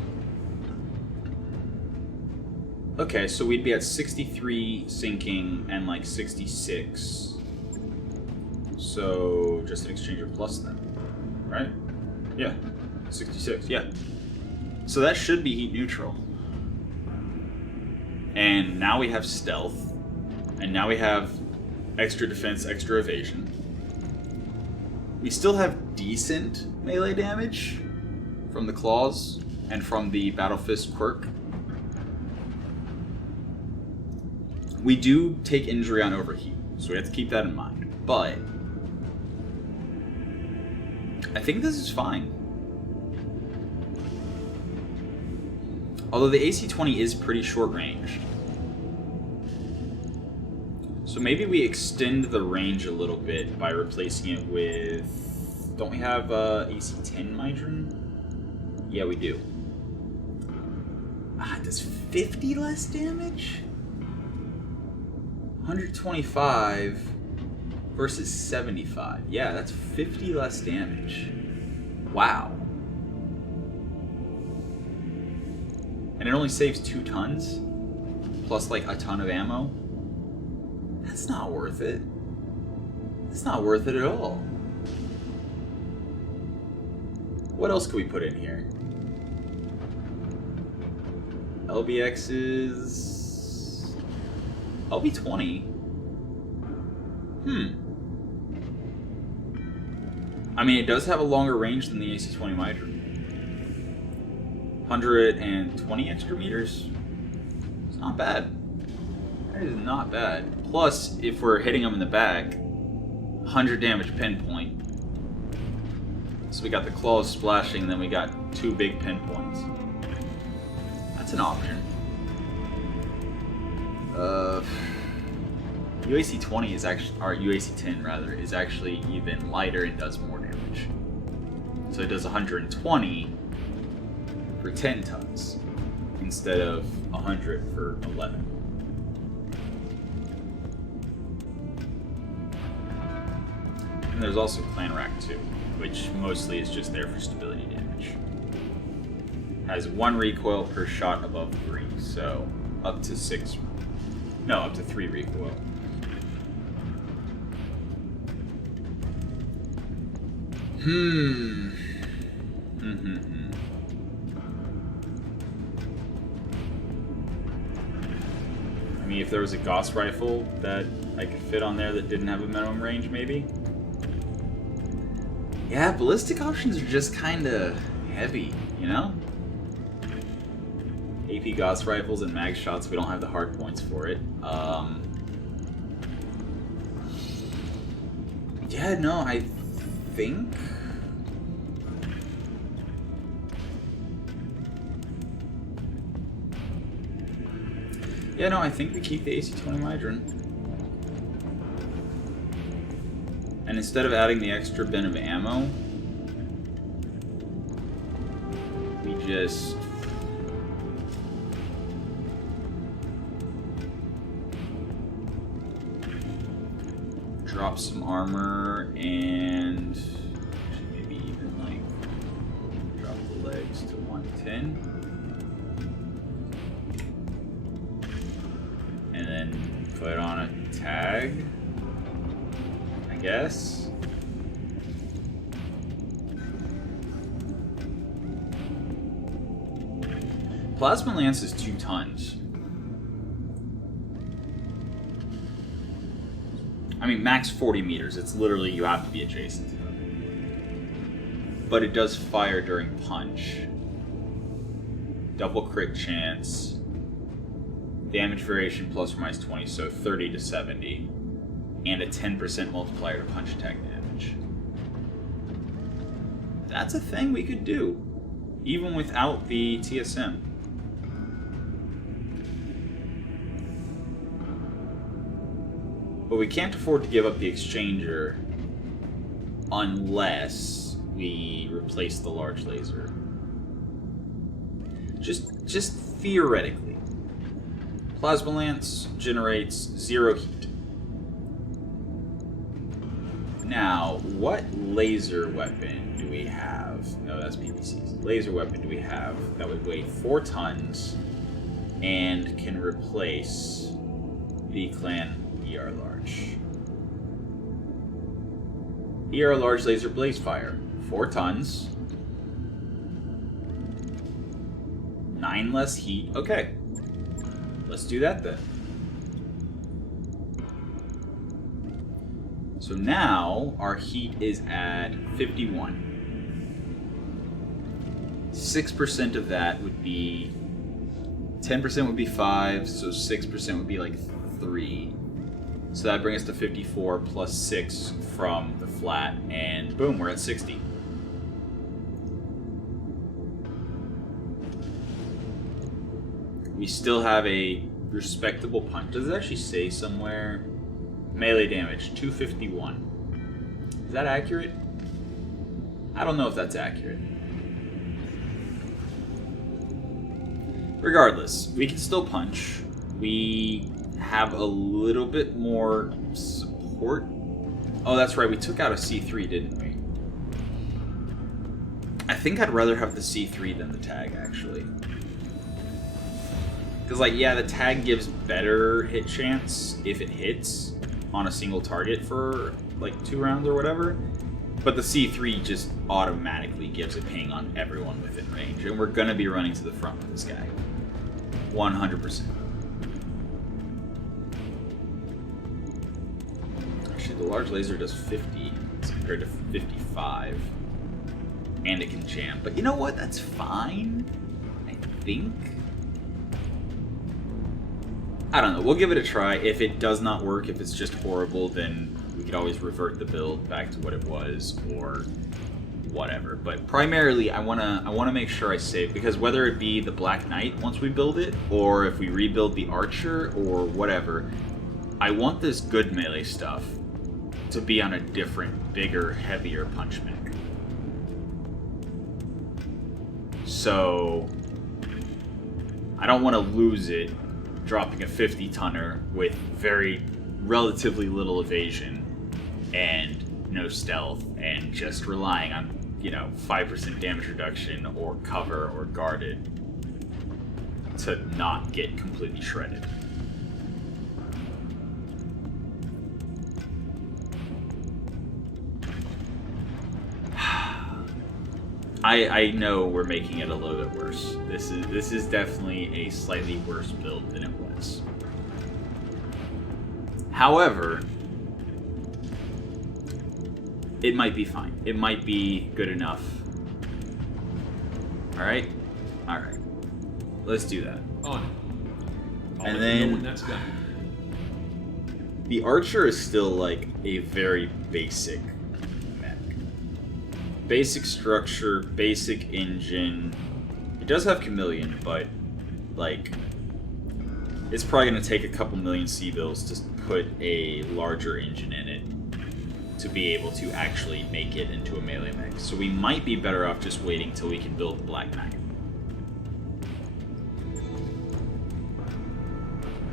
Okay, so we'd be at 63 sinking and like 66. So just an exchanger plus then, right? Yeah, 66, yeah. So that should be heat neutral. And now we have stealth. And now we have extra defense, extra evasion. We still have decent melee damage from the claws and from the Battle Fist quirk. We do take injury on overheat, so we have to keep that in mind. But I think this is fine. Although the AC-20 is pretty short ranged. So maybe we extend the range a little bit by replacing it with... Don't we have AC-10 Mydron? Yeah, we do. Ah, does 50 less damage? 125 versus 75. Yeah, that's 50 less damage. Wow. And it only saves 2 tons? Plus like a ton of ammo? That's not worth it. That's not worth it at all. What else could we put in here? LBX is... LB20? I mean, it does have a longer range than the AC-20 Mydron. 120 extra meters? It's not bad. That is not bad. Plus, if we're hitting them in the back, 100 damage pinpoint. So we got the claws splashing, and then we got 2 big pinpoints. That's an option. UAC-20 is actually, or UAC-10 rather, is actually even lighter and does more damage. So it does 120 for 10 tons. instead of 100 for 11. And there's also Clan Rack 2, which mostly is just there for stability damage. Has 1 recoil per shot above 3, so up to 3 recoil. I mean, if there was a Gauss rifle that I could fit on there that didn't have a minimum range, maybe? Yeah, ballistic options are just kinda heavy, you know? AP Gauss rifles and mag shots, we don't have the hard points for it. Yeah, no, I think... Yeah, no, I think we keep the AC-20 Mydron. And instead of adding the extra bin of ammo, we just... drop some armor and maybe even like drop the legs to 110. And then put on a tag, I guess. Plasma Lance is 2 tons. I mean, max 40 meters. It's literally, you have to be adjacent to it. But it does fire during punch. Double crit chance. Damage variation plus or minus 20, so 30 to 70. And a 10% multiplier to punch attack damage. That's a thing we could do, even without the TSM. But we can't afford to give up the exchanger unless we replace the large laser. Just theoretically. Plasma Lance generates 0 heat. Now, what laser weapon do we have? No, that's PVCs. Laser weapon do we have that would weigh 4 tons and can replace the Clan ER Large? ER Large Laser Blaze Fire. 4 tons. 9 less heat. Okay. Let's do that then. So now our heat is at 51. 6% of that would be 10% would be 5, so 6% would be like 3. So that brings us to 54 plus 6 from the flat, and boom, we're at 60. We still have a respectable punch. Does it actually say somewhere? Melee damage, 251. Is that accurate? I don't know if that's accurate. Regardless, we can still punch. We have a little bit more support. Oh, that's right, we took out a C3, didn't we? I think I'd rather have the C3 than the tag, actually. Because, like, yeah, the tag gives better hit chance if it hits on a single target for, like, 2 rounds or whatever. But the C3 just automatically gives a ping on everyone within range. And we're going to be running to the front with this guy. 100%. Actually, the large laser does 50 as compared to 55. And it can jam. But you know what? That's fine, I think. I don't know. We'll give it a try. If it does not work, if it's just horrible, then we could always revert the build back to what it was or whatever. But primarily, I wanna make sure I save, because whether it be the Black Knight once we build it, or if we rebuild the Archer or whatever, I want this good melee stuff to be on a different, bigger, heavier punch mech. So I don't want to lose it dropping a 50-tonner with very relatively little evasion and no stealth and just relying on, 5% damage reduction or cover or guarded to not get completely shredded. I know we're making it a little bit worse. This is definitely a slightly worse build than it was. However, it might be fine. It might be good enough. Alright? Alright. Let's do that. On. And then when that's done. The Archer is still like a very basic mech. Basic structure, basic engine. It does have Chameleon, but like it's probably going to take a couple million C-bills to put a larger engine in it to be able to actually make it into a melee mech. So we might be better off just waiting till we can build the Black Mech.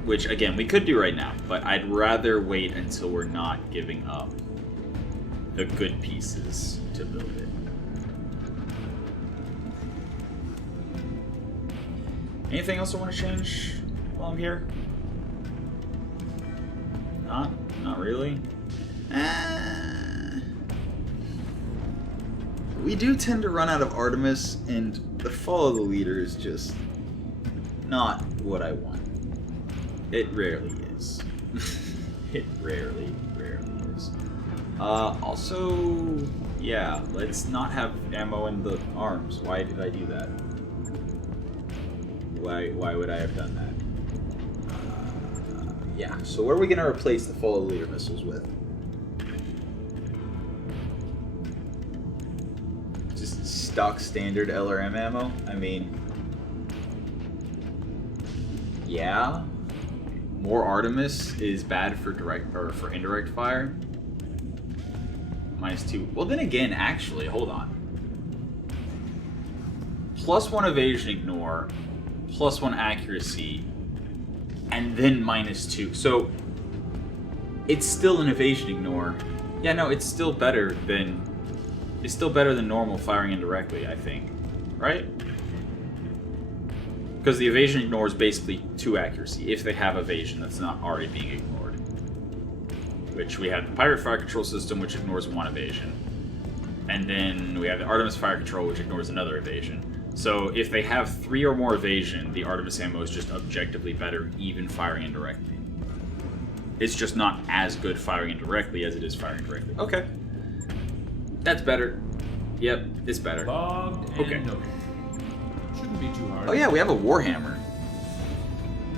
Which, again, we could do right now, but I'd rather wait until we're not giving up the good pieces to build it. Anything else I want to change while I'm here? Not really. We do tend to run out of Artemis, and the Fall of the Leader is just not what I want. It rarely is. It rarely is. Also, yeah, let's not have ammo in the arms. Why did I do that? Why would I have done that? Yeah, so what are we going to replace the Fall of the Leader missiles with? Just stock standard LRM ammo? I mean, yeah. More Artemis is bad for direct or for indirect fire. -2. Well, then again, actually, hold on. +1 evasion ignore, +1 accuracy, and then -2. So it's still an evasion ignore. Yeah, no, it's still better than normal firing indirectly, I think. Right? Because the evasion ignore is basically 2 accuracy, if they have evasion that's not already being ignored. Which we have the Pirate Fire Control System, which ignores 1 evasion. And then we have the Artemis Fire Control, which ignores another evasion. So if they have 3 or more evasion, the Artemis ammo is just objectively better, even firing indirectly. It's just not as good firing indirectly as it is firing directly. Okay. That's better. Yep, it's better. Bogged and okay. Noted. Shouldn't be too hard. Oh yeah, we have a Warhammer.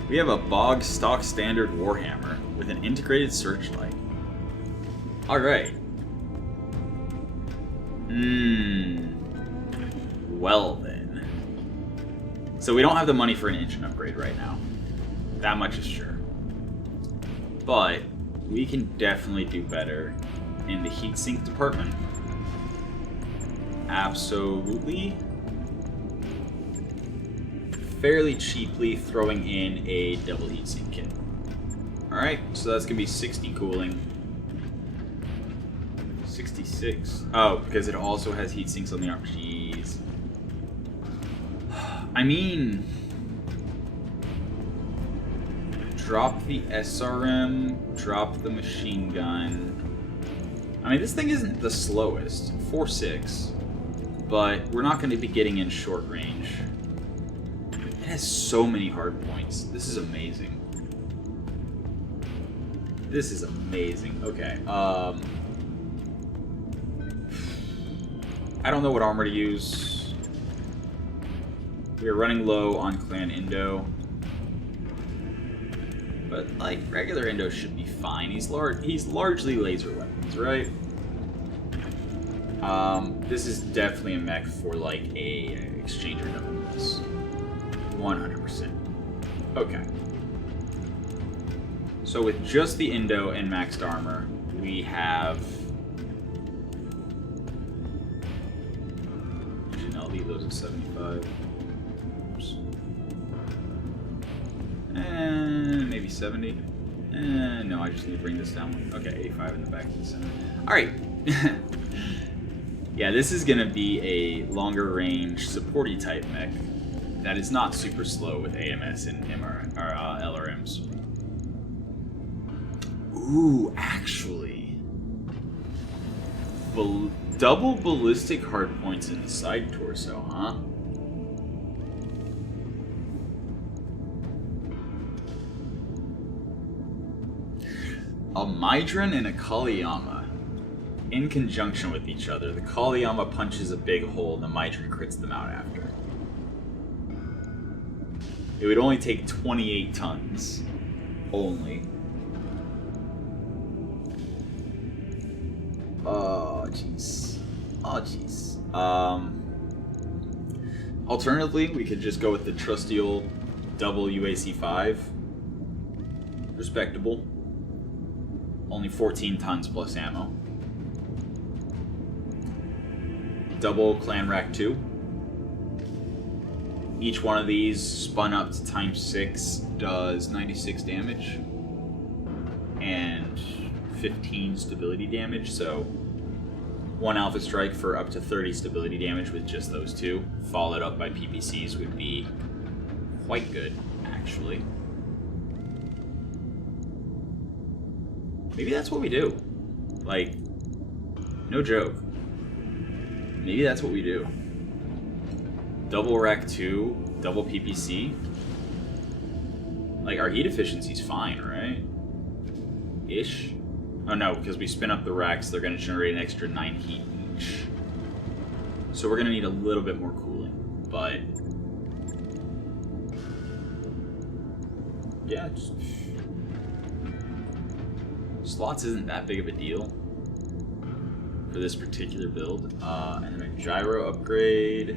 We have a bog stock standard Warhammer with an integrated searchlight. Alright. Well then. So we don't have the money for an engine upgrade right now. That much is sure. But we can definitely do better in the heatsink department. Absolutely. Fairly cheaply throwing in a double heatsink kit. Alright, so that's gonna be 60 cooling. 66. Oh, because it also has heatsinks on the arm. Jeez. I mean, drop the SRM, drop the machine gun. I mean, this thing isn't the slowest, 4.6, but we're not going to be getting in short range. It has so many hard points. This is amazing. This is amazing. Okay. I don't know what armor to use. We are running low on Clan Indo. But, like, regular Indo should be fine. He's largely laser weapons, right? This is definitely a mech for, like, a exchanger WS. 100%. Okay. So with just the Indo and maxed armor, we have... Actually, no, I'll leave those at 75. Oops. Maybe 70. No, I just need to bring this down one. Okay, 85 in the back of the center. Alright. Yeah, this is going to be a longer range supporty type mech that is not super slow with AMS and LRMs. Ooh, actually. Double ballistic hardpoints in the side torso, huh? A Mydran and a Kaliyama in conjunction with each other. The Kaliyama punches a big hole and the Mydran crits them out after. It would only take 28 tons. Only. Oh, jeez. Oh, jeez. Alternatively, we could just go with the trusty old double UAC-5. Respectable. Only 14 tons plus ammo. Double Clan Rack 2. Each one of these spun up to ×6 does 96 damage and 15 stability damage, so 1 Alpha Strike for up to 30 stability damage with just those two, followed up by PPCs would be quite good, actually. Maybe that's what we do. Like, no joke. Maybe that's what we do. Double Rack 2, double PPC. Like, our heat efficiency's fine, right? Ish? Oh no, because we spin up the racks, they're going to generate an extra 9 heat each. So we're going to need a little bit more cooling, but... yeah, just... slots isn't that big of a deal for this particular build. And then a gyro upgrade.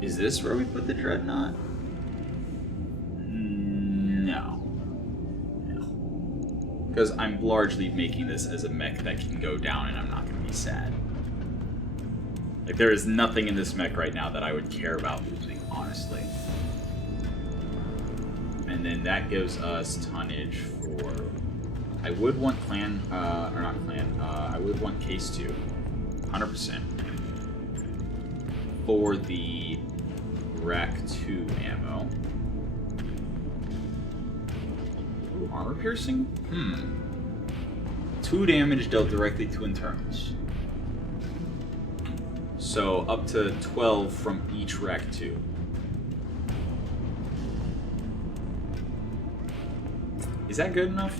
Is this where we put the Dreadnought? No. No. Because I'm largely making this as a mech that can go down and I'm not going to be sad. Like, there is nothing in this mech right now that I would care about losing, honestly. And then that gives us tonnage for... I would want clan, or not clan, I would want case 2, 100%. For the Rack 2 ammo. Ooh, armor piercing? 2 damage dealt directly to internals. So up to 12 from each Rack 2. Is that good enough?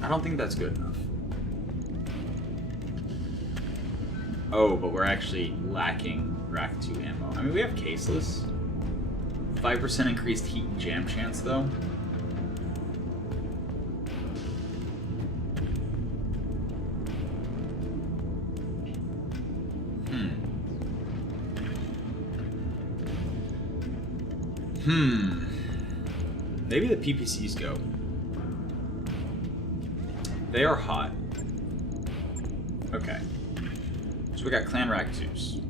I don't think that's good enough. Oh, but we're actually lacking Rack 2 ammo. I mean, we have caseless. 5% increased heat and jam chance, though. Maybe the PPCs go. They are hot. Okay. So we got Clan Rack 2s.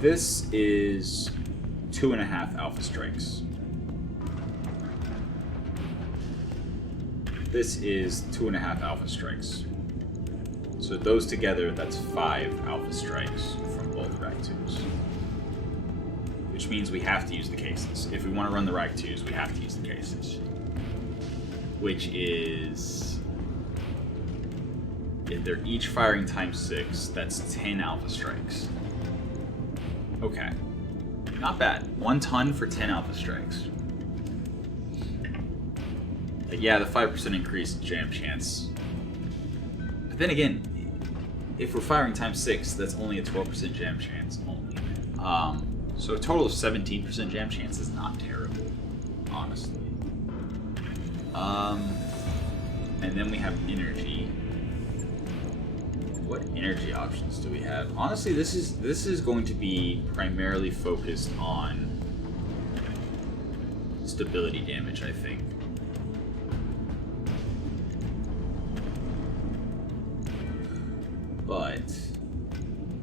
This is 2.5 Alpha Strikes. This is 2.5 Alpha Strikes. So those together, that's 5 Alpha Strikes from both Rack 2s. Which means we have to use the cases. If we want to run the Rack 2s, we have to use the cases. Which is... if they're each firing ×6, that's 10 Alpha Strikes. Okay. Not bad. 1 ton for 10 Alpha Strikes. But yeah, the 5% increased jam chance. But then again, if we're firing ×6, that's only a 12% jam chance only. So a total of 17% jam chance is not terrible, honestly. And then we have energy. What energy options do we have? Honestly, this is going to be primarily focused on stability damage, I think. But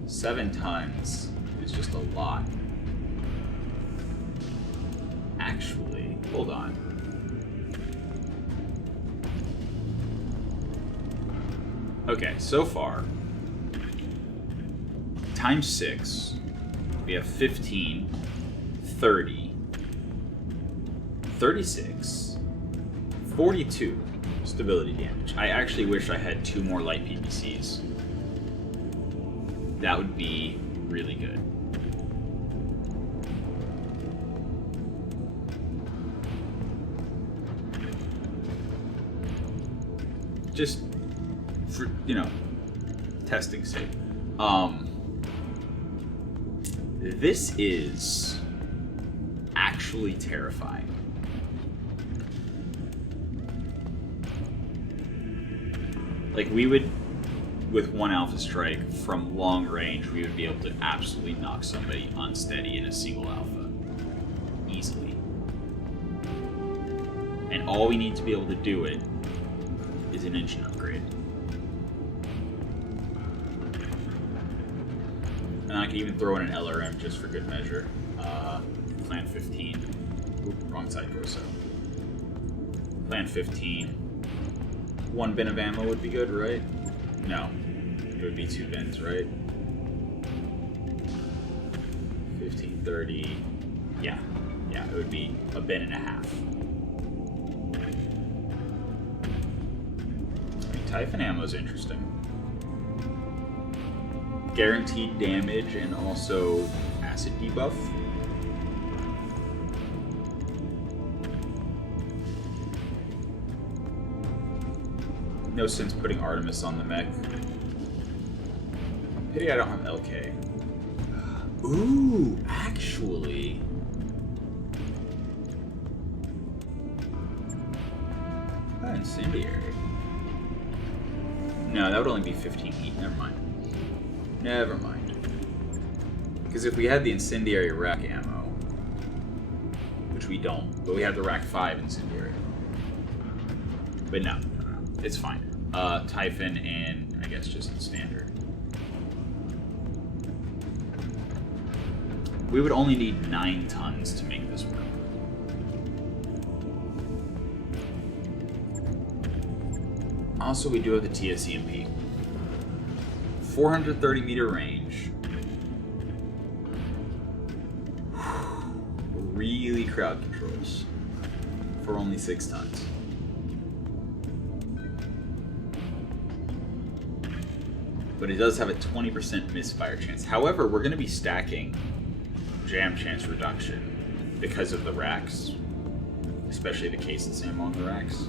7 tons is just a lot. Actually, hold on. Okay, so far, times 6, we have 15, 30, 36, 42 stability damage. I actually wish I had 2 more light PPCs. That would be really good. Just for, you know, testing sake. This is actually terrifying. Like, we would, with 1 Alpha Strike from long range, we would be able to absolutely knock somebody unsteady in a single Alpha. Easily. And all we need to be able to do it is an engine upgrade. And I could even throw in an LRM just for good measure. Plan 15. Oop, wrong side torso. Plan 15. 1 bin of ammo would be good, right? No. It would be 2 bins, right? 15, 30. Yeah. Yeah, it would be a bin and a half. Typhon ammo is interesting. Guaranteed damage and also acid debuff. No sense putting Artemis on the mech. Pity I don't have LK. Ooh, actually. Incendiary. No, that would only be 15 heat. Never mind. Never mind. Because if we had the incendiary rack ammo, which we don't, but we have the rack 5 incendiary ammo. But no, it's fine. Typhon and I guess just standard. We would only need 9 tons to make this work. Also, we do have the TSEMP. 430 meter range. Really crowd controls for only 6 tons. But it does have a 20% misfire chance. However, we're going to be stacking jam chance reduction because of the racks, especially the cases ammo on the racks.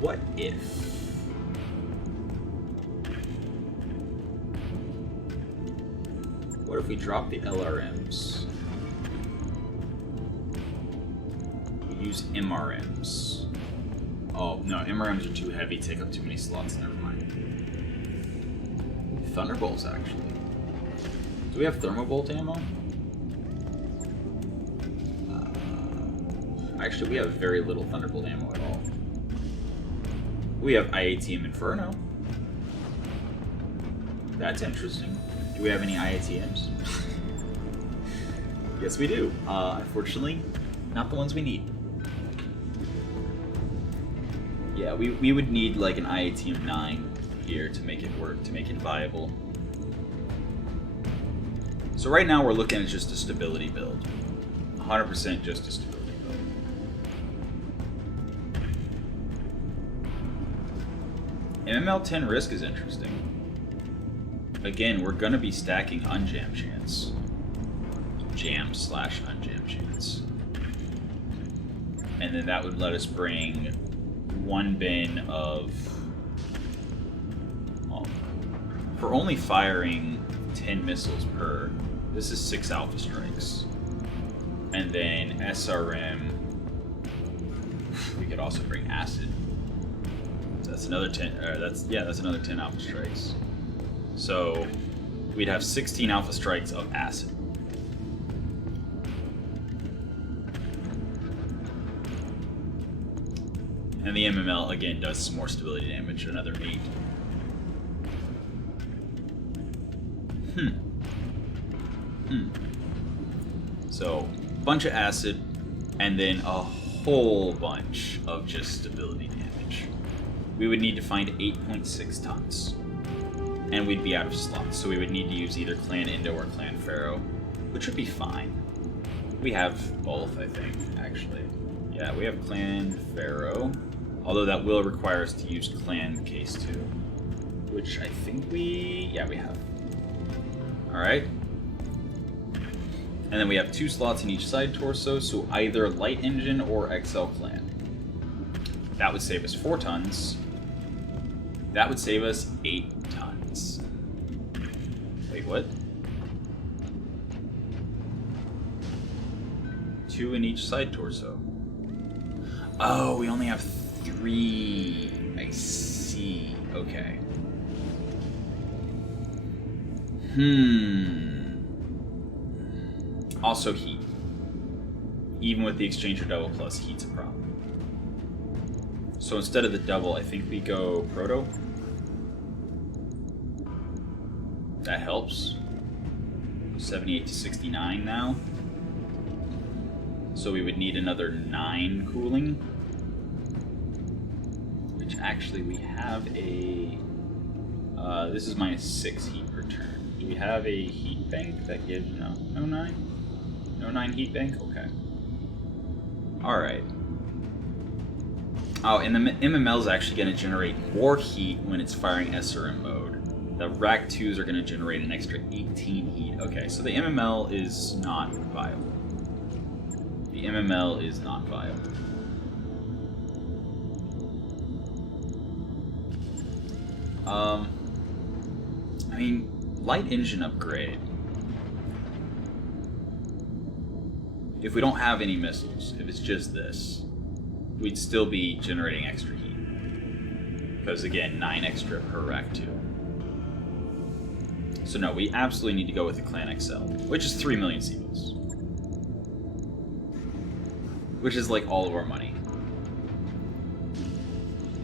What if? What if we drop the LRMs? We use MRMs. Oh, no, MRMs are too heavy, take up too many slots, never mind. Thunderbolts, actually. Do we have Thermobolt ammo? Actually, we have very little Thunderbolt ammo at all. We have IATM Inferno. That's interesting. Do we have any IATMs? Yes, we do. Unfortunately, not the ones we need. Yeah, we would need like an IATM 9 here to make it work, to make it viable. So right now we're looking at just a stability build. 100% just a stability build. MML10 risk is interesting. Again, we're going to be stacking unjam chance. Jam/unjam chance. And then that would let us bring 1 bin of... Well, for only firing 10 missiles per, this is 6 Alpha Strikes. And then SRM, we could also bring acid. That's another 10. That's another 10 Alpha Strikes. So we'd have 16 Alpha Strikes of acid. And the MML, again, does some more stability damage, another 8. So, bunch of acid, and then a whole bunch of just stability damage. We would need to find 8.6 tons. And we'd be out of slots, so we would need to use either Clan Indo or Clan Pharaoh, which would be fine. We have both, I think, actually. Yeah, we have Clan Pharaoh, although that will require us to use Clan Case 2, which I think we have. Alright. And then we have 2 slots in each side torso, so either Light Engine or XL Clan. That would save us 4 tons. That would save us 8 tons. Wait, what? 2 in each side torso. Oh, we only have 3. I see. Okay. Also heat. Even with the exchanger double plus, heat's a problem. So instead of the double, I think we go proto. That helps. 78 to 69 now. So we would need another 9 cooling. Which actually we have a... this is -6 heat per turn. Do we have a heat bank that gives... No 9? No 9 heat bank? Okay. Alright. Oh, and the MML is actually going to generate more heat when it's firing SRM mode. The Rack 2s are going to generate an extra 18 heat. Okay, so the MML is not viable. The MML is not viable. I mean, light engine upgrade. If we don't have any missiles, if it's just this, we'd still be generating extra heat. Because again, 9 extra per Rack 2. So no, we absolutely need to go with the Clan XL, which is 3 million seagulls. Which is like all of our money.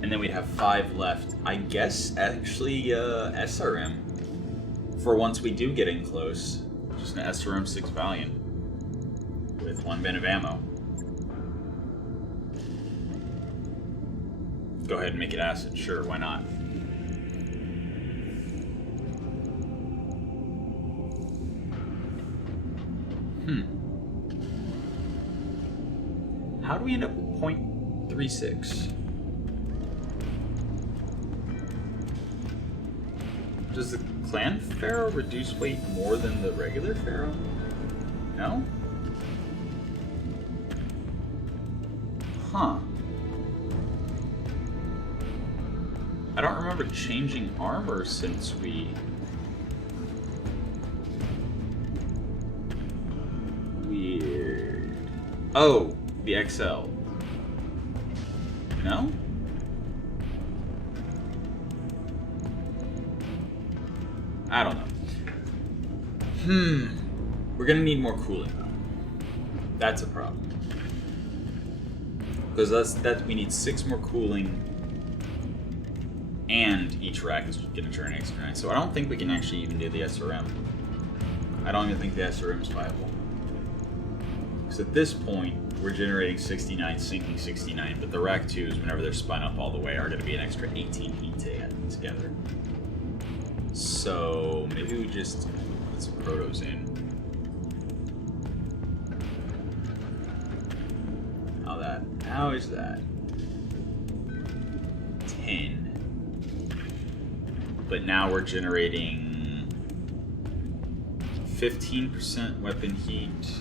And then we'd have 5 left. I guess actually SRM. For once we do get in close, just an SRM 6 Valiant with 1 bin of ammo. Go ahead and make it acid, sure, why not? How do we end up with 0.36? Does the Clan Pharaoh reduce weight more than the regular Pharaoh? No? Huh. I don't remember changing armor since we... Weird. Oh, the XL. No? I don't know. We're gonna need more cooling though. That's a problem. Because we need 6 more cooling, and each rack is gonna turn extra 9. So I don't think we can actually even do the SRM. I don't even think the SRM is viable. Because at this point, we're generating 69, sinking 69, but the Rack 2s, whenever they're spun up all the way, are going to be an extra 18 heat together. So maybe we just put some protos in. How is that? 10. But now we're generating 15% weapon heat.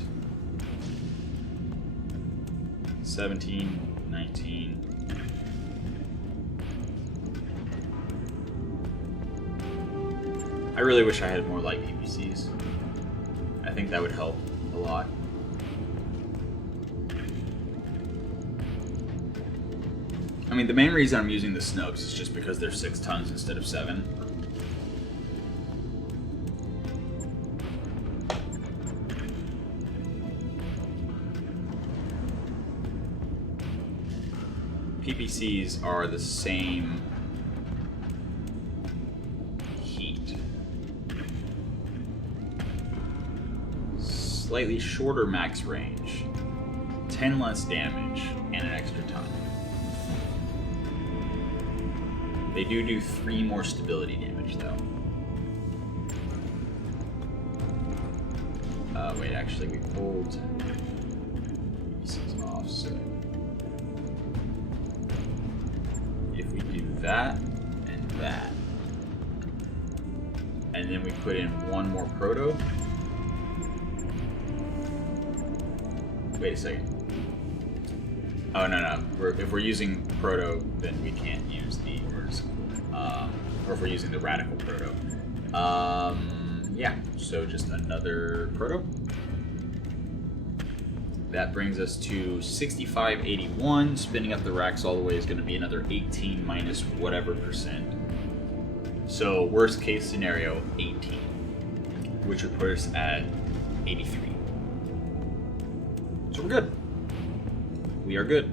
17, 19. I really wish I had more light PPCs. I think that would help a lot. I mean, the main reason I'm using the Snokes is just because they're 6 tons instead of 7. PPCs are the same heat. Slightly shorter max range, 10 less damage, and an extra ton. They do 3 more stability damage though. Wait, actually we pulled PPCs off, so if we do that and that, and then we put in 1 more proto. Wait a second. Oh no. If we're using proto, then we can't use the emergency. Or if we're using the radical proto. Yeah. So just another proto. That brings us to 6581. Spinning up the racks all the way is going to be another 18 minus whatever percent. So worst case scenario, 18, which would put us at 83. So we're good. We are good.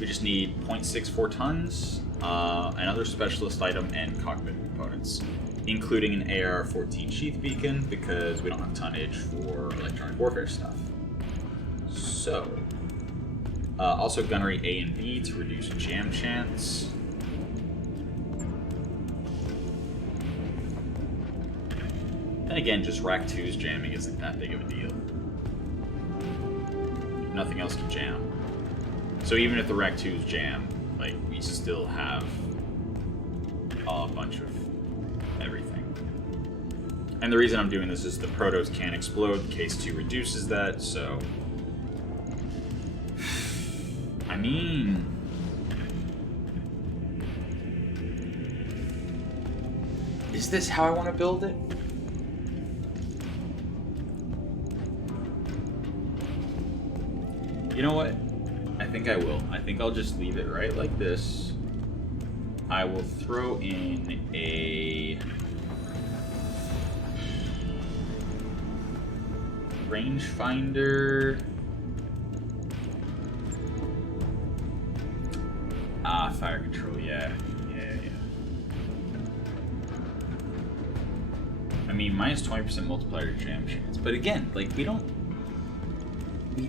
We just need 0.64 tons, another specialist item, and cockpit components, including an AR-14 sheath beacon because we don't have tonnage for electronic warfare stuff. So, also gunnery A and B to reduce jam chance. And again, just rack 2's jamming isn't that big of a deal. Nothing else can jam. So even if the rack 2's jam, like, we still have a bunch of everything. And the reason I'm doing this is the protos can't explode. Case 2 reduces that, so... I mean... is this how I want to build it? You know what? I think I will. I think I'll just leave it right like this. I will throw in a rangefinder. Fire control, yeah. I mean, minus 20% multiplier to jam chance. But again, like, we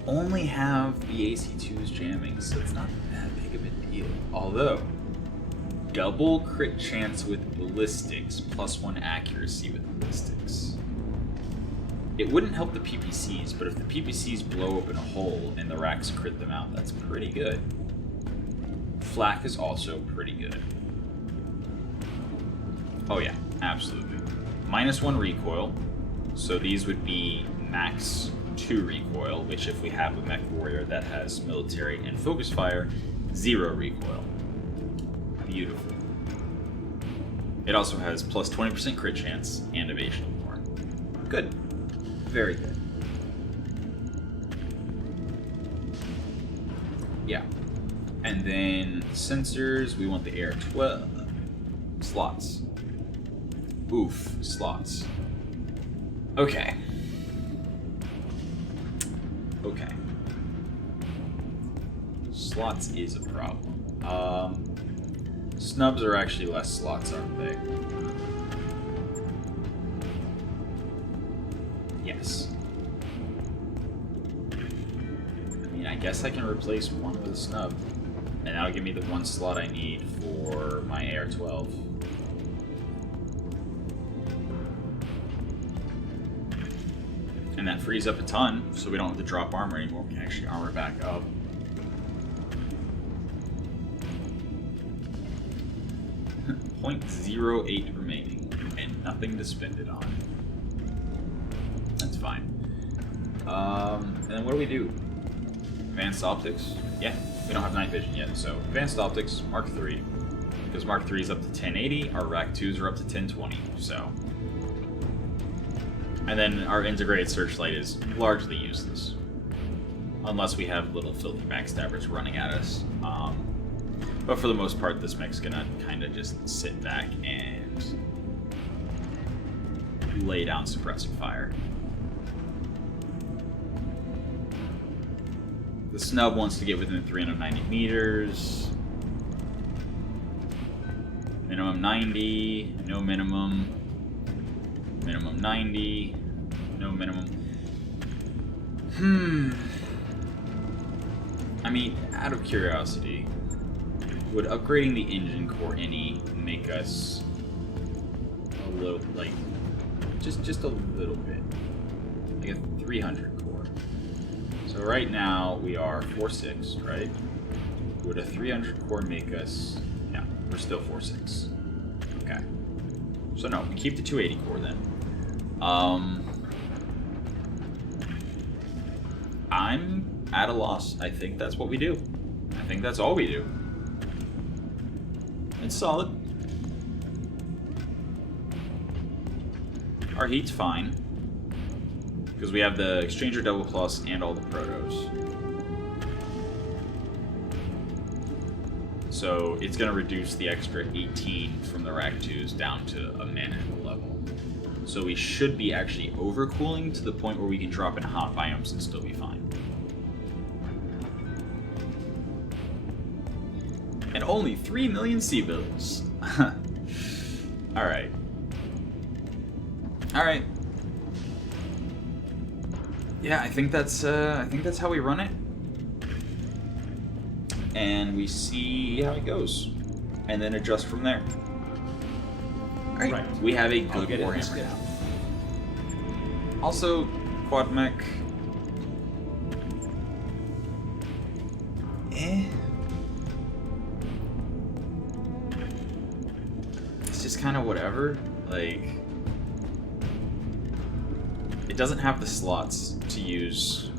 only have the AC2's jamming, so it's not that big of a deal. Although, double crit chance with ballistics, plus 1 accuracy with ballistics. It wouldn't help the PPCs, but if the PPCs blow open a hole and the racks crit them out, that's pretty good. Flak is also pretty good. Oh yeah, absolutely. Minus 1 recoil, so these would be max 2 recoil, which if we have a Mechwarrior that has military and focus fire, 0 recoil. Beautiful. It also has plus 20% crit chance and evasion more. Good. Very good. Yeah. And then sensors, we want the AR-12 slots. Oof, slots. Okay. Okay. Slots is a problem. Snubs are actually less slots, aren't they? Yes. I mean, I guess I can replace one with a snub. And that'll give me the 1 slot I need for my AR-12. And that frees up a ton, so we don't have to drop armor anymore. We can actually armor back up. .08 remaining, and nothing to spend it on. That's fine. And then what do we do? Advanced optics? Yeah, we don't have night vision yet, so advanced optics, Mark III. Because Mark III is up to 1080, our Rack 2s are up to 1020, so. And then our integrated searchlight is largely useless. Unless we have little filthy backstabbers running at us. But for the most part, this mech's gonna kind of just sit back and lay down suppressive fire. The snub wants to get within 390 meters. Minimum 90, no minimum. Minimum 90, no minimum. I mean, out of curiosity, would upgrading the engine core any make us a little, like, just a little bit, like a 300 core? So right now we are 4.6, right? Would a 300 core make us? Yeah, we're still 4.6. Okay. So no, we keep the 280 core then. I'm at a loss. I think that's what we do. I think that's all we do. It's solid. Our heat's fine, because we have the Exchanger Double Plus and all the protos. So it's going to reduce the extra 18 from the Rack 2s down to a manageable level. So we should be actually overcooling to the point where we can drop in hot biomes and still be fine. And only 3 million C-bills. Alright. Alright. Yeah, I think that's how we run it. And we see how it goes. And then adjust from there. Alright, right. We have a good Warhammer now. Also, quad mech. It's just kind of whatever. Like, it doesn't have the slots to use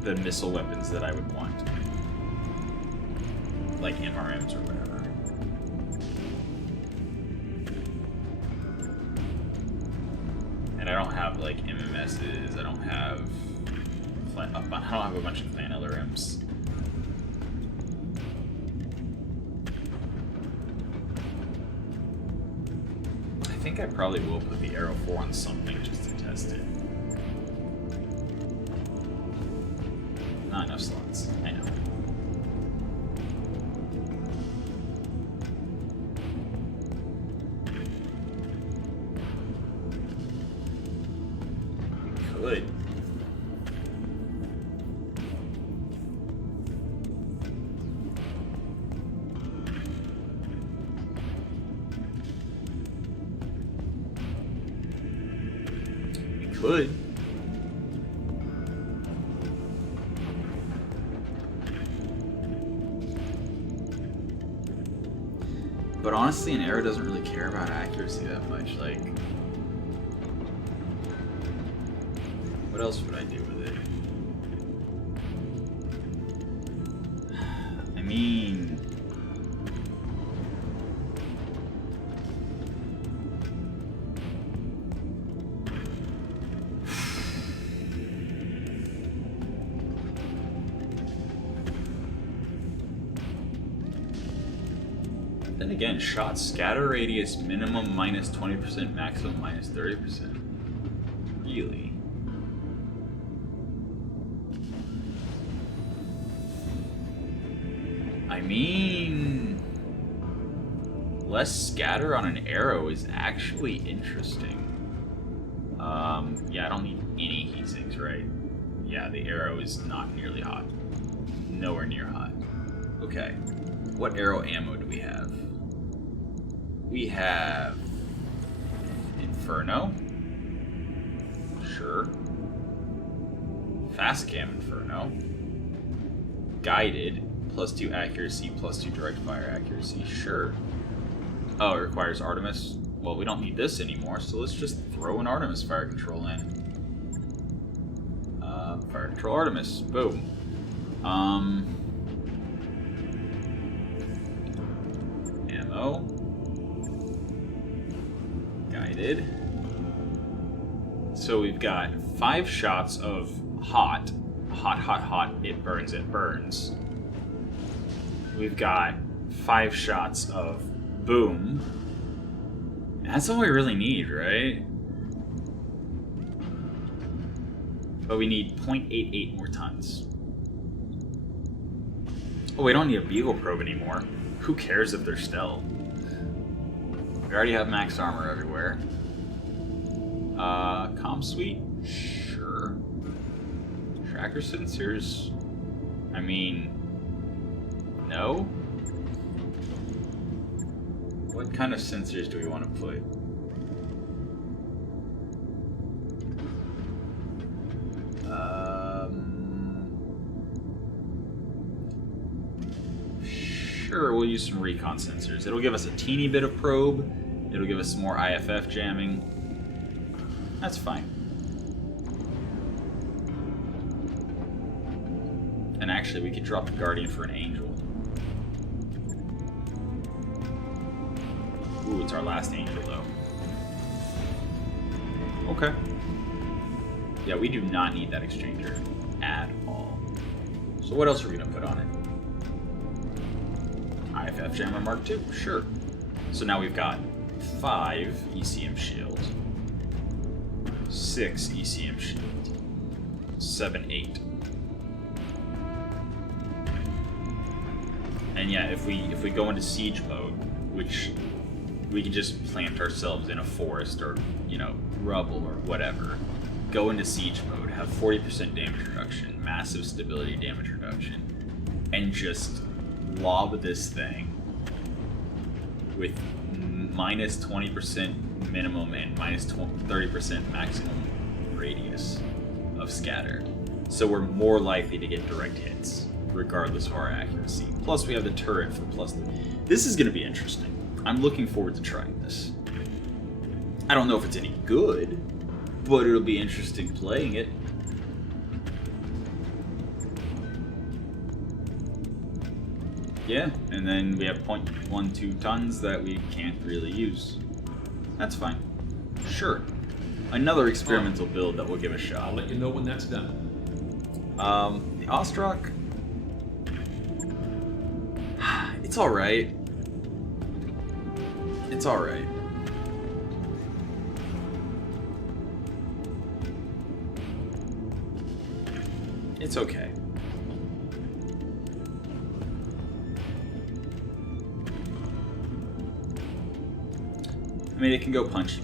the missile weapons that I would want, like MRMs or whatever. And I don't have like MMSs. I don't have a bunch of clan LRMs. I think I probably will put the Arrow 4 on something just to test it. Not enough slots. I know. Good. We could. But honestly, an arrow doesn't really care about accuracy that much. Like, what else would I do with it? I mean, then again, shot scatter radius minimum minus 20%, maximum minus 30%. Really? I mean, less scatter on an arrow is actually interesting. Yeah, I don't need any heat sinks, right? Yeah, the arrow is not nearly hot. Nowhere near hot. Okay. What arrow ammo do we have? We have Inferno. Sure. Fast cam Inferno. Guided. +2 accuracy, +2 direct fire accuracy. Sure. Oh, it requires Artemis. Well, we don't need this anymore, so let's just throw an Artemis fire control in. Fire control Artemis. Boom. Ammo. Guided. So we've got 5 shots of hot. Hot, hot, hot. It burns, it burns. We've got 5 shots of boom. That's all we really need, right? But we need 0.88 more tons. Oh, we don't need a beagle probe anymore. Who cares if they're stealth? We already have max armor everywhere. Comm suite? Sure. Tracker sensors? I mean, no? What kind of sensors do we want to put? Sure, we'll use some recon sensors. It'll give us a teeny bit of probe. It'll give us some more IFF jamming. That's fine. And actually, we could drop the Guardian for an Angel. Ooh, it's our last Angel, though. Okay. Yeah, we do not need that Exchanger at all. So what else are we going to put on it? IFF Jammer Mark II? Sure. So now we've got 5 ECM shield, 6 ECM shield, 7, 8. And yeah, if we go into siege mode, which we can just plant ourselves in a forest or, you know, rubble or whatever, go into siege mode, have 40% damage reduction, massive stability damage reduction, and just lob this thing with minus 20% minimum and minus 30% maximum radius of scatter. So we're more likely to get direct hits, regardless of our accuracy. Plus we have the turret for plus. This is going to be interesting. I'm looking forward to trying this. I don't know if it's any good, but it'll be interesting playing it. Yeah, and then we have 0.12 tons that we can't really use. That's fine. Sure. Another experimental build that we'll give a shot. I'll let you know when that's done. The Ostrak. It's alright. It's alright. It's okay. I mean, it can go punch.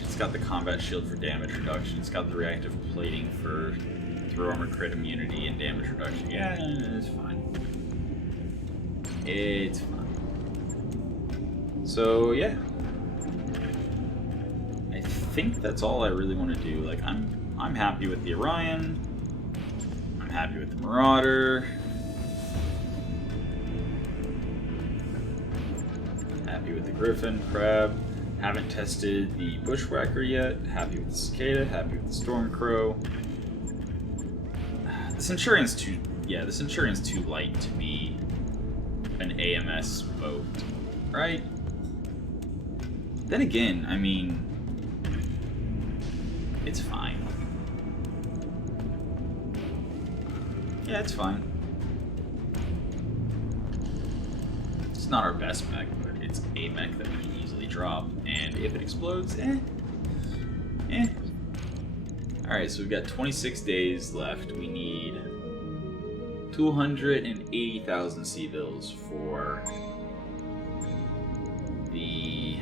It's got the combat shield for damage reduction. It's got the reactive plating for throw armor crit immunity and damage reduction. Yeah, it's fine. It's fine. So yeah, I think that's all I really want to do. Like, I'm happy with the Orion. I'm happy with the Marauder. Happy with the Griffin, Crab. Haven't tested the Bushwhacker yet. Happy with the Cicada. Happy with the Stormcrow. The Centurion's too. Yeah, the Centurion's too light to be an AMS boat, right? Then again, I mean, it's fine. Yeah, it's fine. It's not our best mech, but it's a mech that we can easily drop. And if it explodes, Alright, so we've got 26 days left. We need 280,000 C-bills for the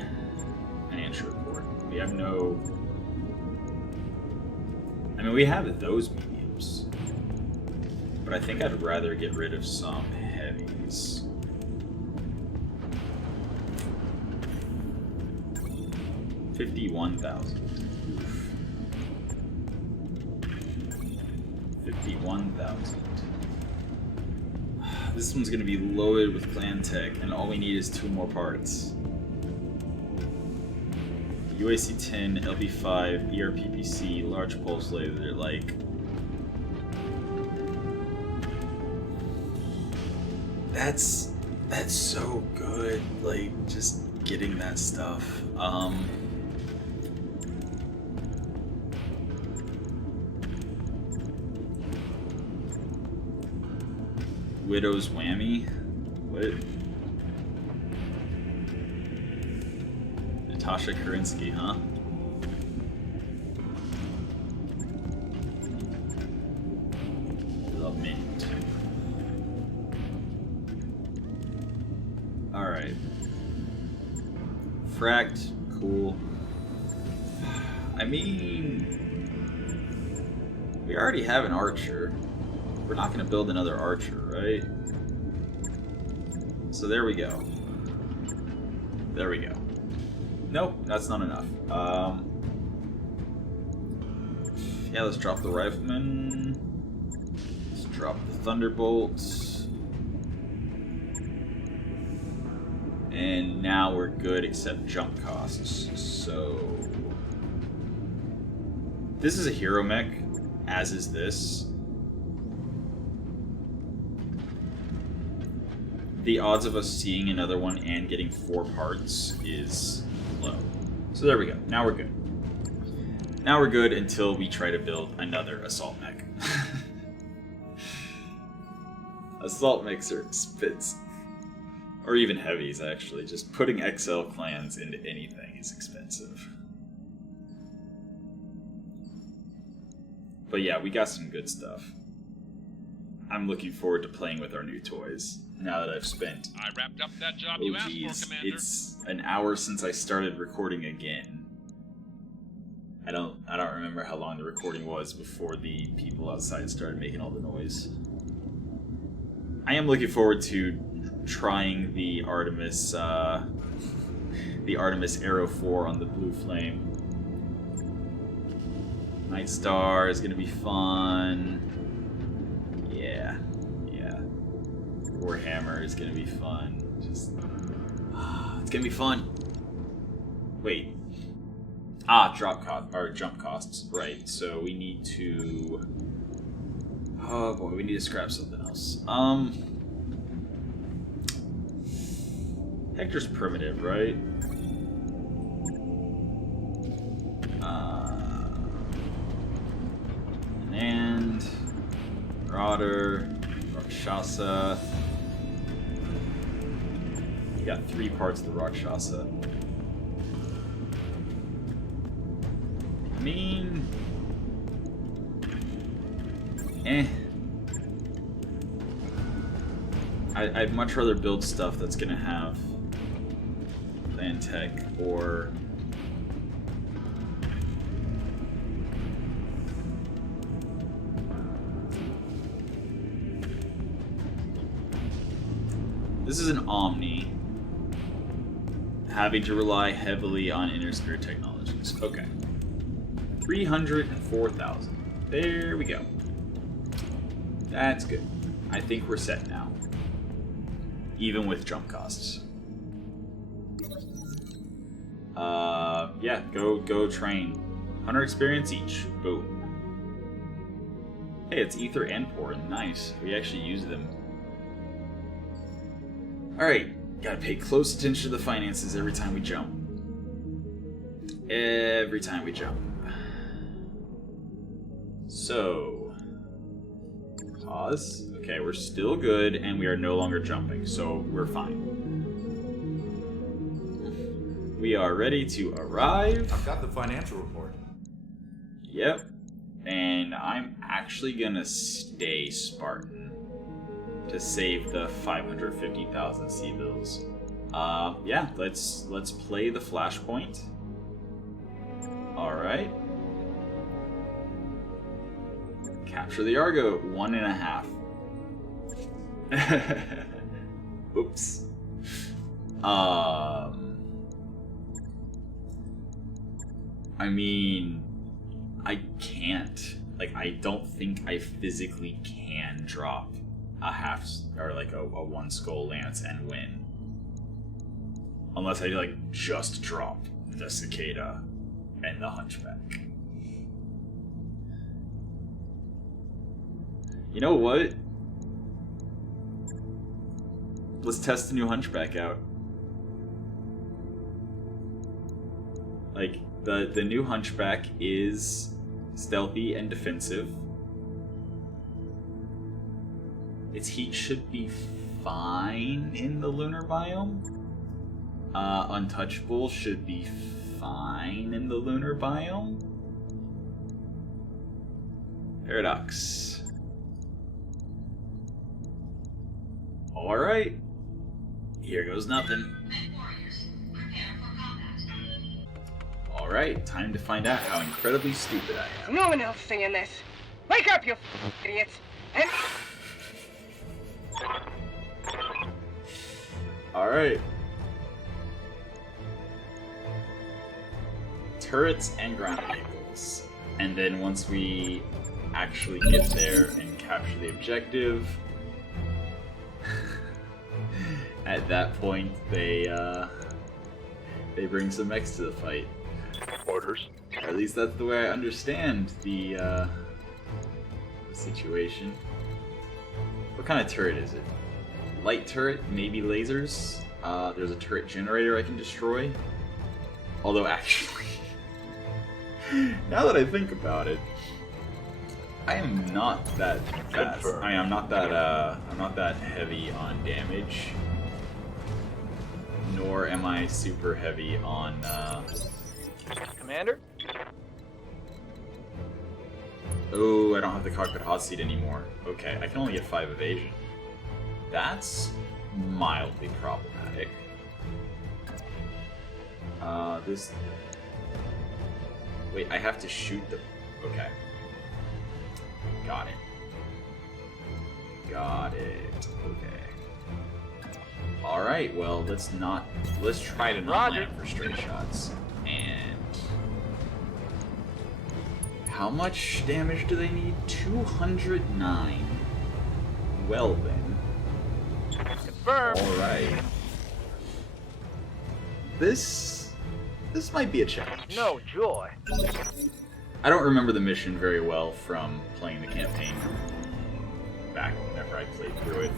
financial report. We have no... I mean, we have those mediums. But I think I'd rather get rid of some heavies. $51,000. 51,000. This one's gonna be loaded with clan tech, and all we need is 2 more parts. UAC-10, LB-5, ERPPC, large pulse laser, like... That's so good, like, just getting that stuff. Widow's Whammy? What? Natasha Karinsky, huh? Alright. Fracked, cool. I mean, we already have an archer. We're not going to build another archer, right? So there we go. There we go. Nope, that's not enough. Yeah, let's drop the rifleman. Let's drop the thunderbolts. And now we're good except jump costs. So this is a hero mech, as is this. The odds of us seeing another one and getting 4 parts is low. So there we go. Now we're good. Now we're good until we try to build another assault mech. Assault mechs are expensive. Or even heavies, actually. Just putting XL clans into anything is expensive. But yeah, we got some good stuff. I'm looking forward to playing with our new toys. Now that I've spent... I wrapped up that job you asked for, Commander. It's an hour since I started recording again. I don't remember how long the recording was before the people outside started making all the noise. I am looking forward to trying the Artemis Arrow 4 on the Blue Flame. Nightstar is gonna be fun. Yeah. Warhammer is gonna be fun. Just it's gonna be fun. Wait. Jump costs. Right. So we need to. Oh boy, we need to scrap something else. Hector's primitive, right? And Marauder, Rakshasa. We got 3 parts of the Rakshasa. I mean, I'd much rather build stuff that's gonna have land tech or this is an Omni having to rely heavily on inner spirit technologies. Okay. 304,000. There we go. That's good. I think we're set now. Even with jump costs. Yeah, go train. 100 experience each. Boom. Hey, it's ether and porn. Nice. We actually use them. Alright. Gotta pay close attention to the finances every time we jump. Every time we jump. So, pause. Okay, we're still good, and we are no longer jumping, so we're fine. We are ready to arrive. I've got the financial report. Yep. And I'm actually gonna stay Spartan to save the 550,000 C-bills. Yeah, let's play the flashpoint. Alright. Capture the Argo, 1.5. Oops. I mean, I can't. Like, I don't think I physically can drop a half or like a 1 skull lance and win, unless I like just drop the cicada and the hunchback. You know what? Let's test the new hunchback out. Like, the new hunchback is stealthy and defensive. Its heat should be fine in the lunar biome. Untouchable should be fine in the lunar biome. Paradox. Alright. Here goes nothing. Alright, time to find out how incredibly stupid I am. No one else singing this. Wake up, you idiots! And Alright. Turrets and ground vehicles. And then once we actually get there and capture the objective, at that point they bring some mechs to the fight. Orders. Or at least that's the way I understand the situation. What kind of turret is it? Light turret, maybe lasers. There's a turret generator I can destroy. Although actually, now that I think about it, I am not that fast. I'm not that heavy on damage. Nor am I super heavy on Commander? Oh, I don't have the cockpit hot seat anymore. Okay, I can only get 5 evasion. That's mildly problematic. This... Wait, I have to shoot the... Okay. Got it. Got it. Okay. Alright, well, let's try to not land for straight shots. And... how much damage do they need? 209. Well then. Confirmed. Alright. This might be a challenge. No joy. I don't remember the mission very well from playing the campaign back whenever I played through it.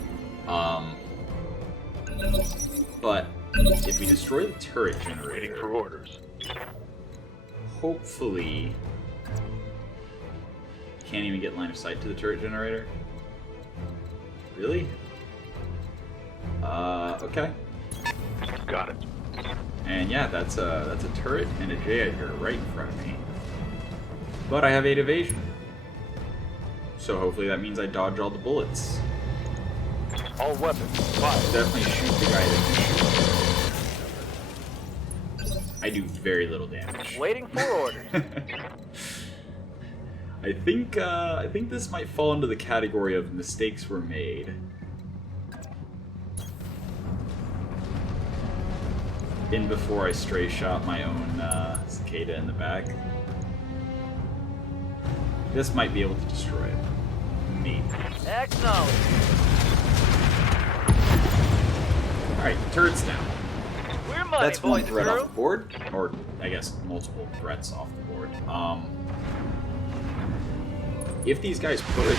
But if we destroy the turret generator, Waiting for orders. hopefully can't even get line of sight to the turret generator. Really? Okay. Got it. And yeah, that's a turret and a J-Edgar right in front of me. But I have 8 evasion. So hopefully that means I dodge all the bullets. All weapons. Fire. Definitely shoot the guy that can shoot. I do very little damage. Waiting for orders. I think this might fall into the category of mistakes were made. In before I stray shot my own cicada in the back. This might be able to destroy it. Maybe. Acknowledge. Alright, turret's down. We're money, That's one boys and threat off girls. the board. Or, I guess, multiple threats off the board. If these guys push,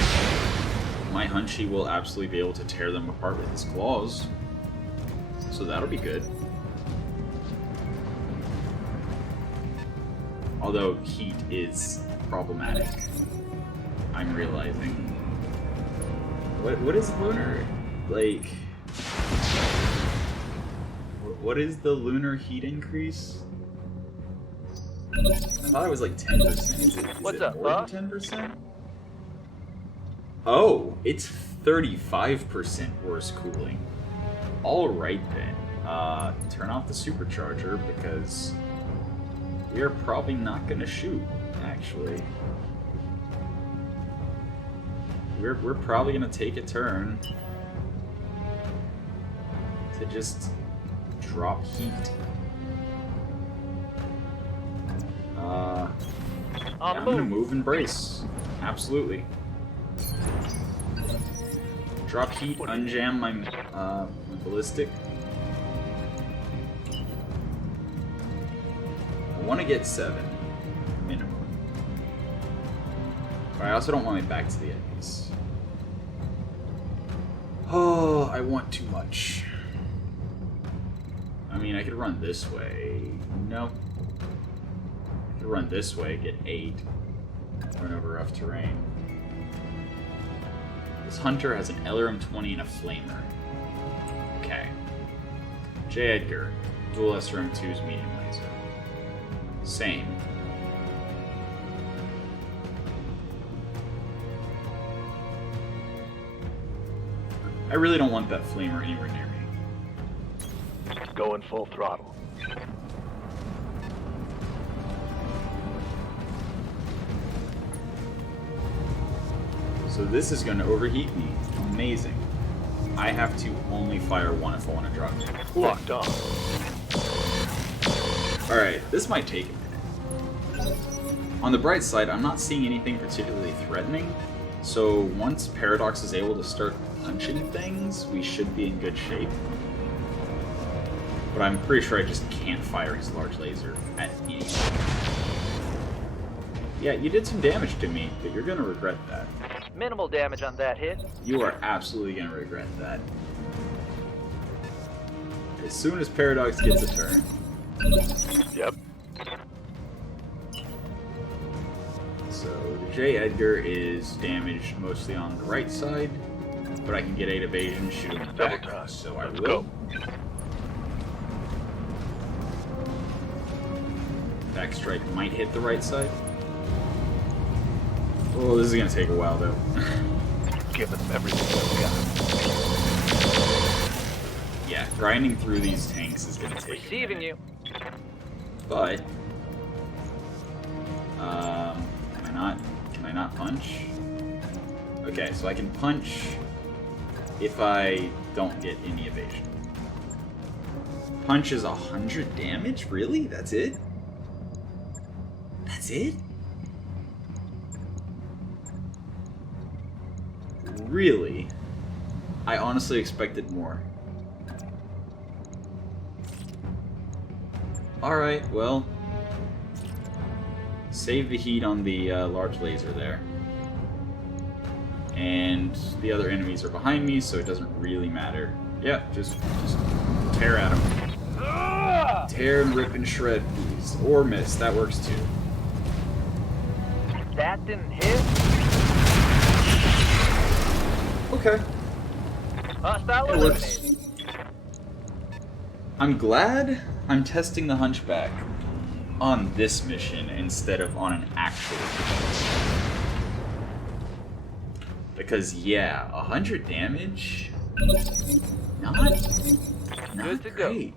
my Hunchy will absolutely be able to tear them apart with his claws. So that'll be good. Although heat is problematic, I'm realizing. What is lunar? Like, what is the lunar heat increase? I thought it was like 10%. Is it What's up, more than 10%? Oh, it's 35% worse cooling. Alright then. Turn off the supercharger because we are probably not gonna shoot, actually. We're probably gonna take a turn to just drop heat. Yeah, I'm gonna move and brace. Absolutely. Drop heat, unjam my ballistic. I want to get 7 minimum, but I also don't want my back to the enemies. Oh, I want too much. I mean, I could run this way. Nope. I could run this way, get 8, run over rough terrain. This hunter has an LRM-20 and a flamer. Okay. J. Edgar, dual SRM-2's medium laser. Same. I really don't want that flamer anywhere near me. Going full throttle. So this is going to overheat me. Amazing. I have to only fire one if I want to drop it. Cool. Locked on. Alright, this might take a minute. On the bright side, I'm not seeing anything particularly threatening, so once Paradox is able to start punching things, we should be in good shape. But I'm pretty sure I just can't fire his large laser at any time. Yeah, you did some damage to me, but you're gonna regret that. Minimal damage on that hit. You are absolutely gonna regret that. As soon as Paradox gets a turn. Yep. So the J. Edgar is damaged mostly on the right side, but I can get 8 evasion, shoot him in the back, Double time. so I Let's will. go. Back strike might hit the right side. Oh, this is gonna take a while though. Giving them everything I've got. Yeah, grinding through these tanks is gonna take Receiving a you. minute. But can I not punch? Okay, so I can punch if I don't get any evasion. Punch is 100 damage? Really? That's it? That's it? Really? I honestly expected more. Alright, well, save the heat on the large laser there. And the other enemies are behind me, so it doesn't really matter. Yeah, just tear at them. Tear and rip and shred, please. Or miss, that works too. That didn't hit. Okay. Hostile It works. eliminated. I'm glad I'm testing the Hunchback on this mission instead of on an actual mission. Because yeah, 100 damage, not Good to go. great.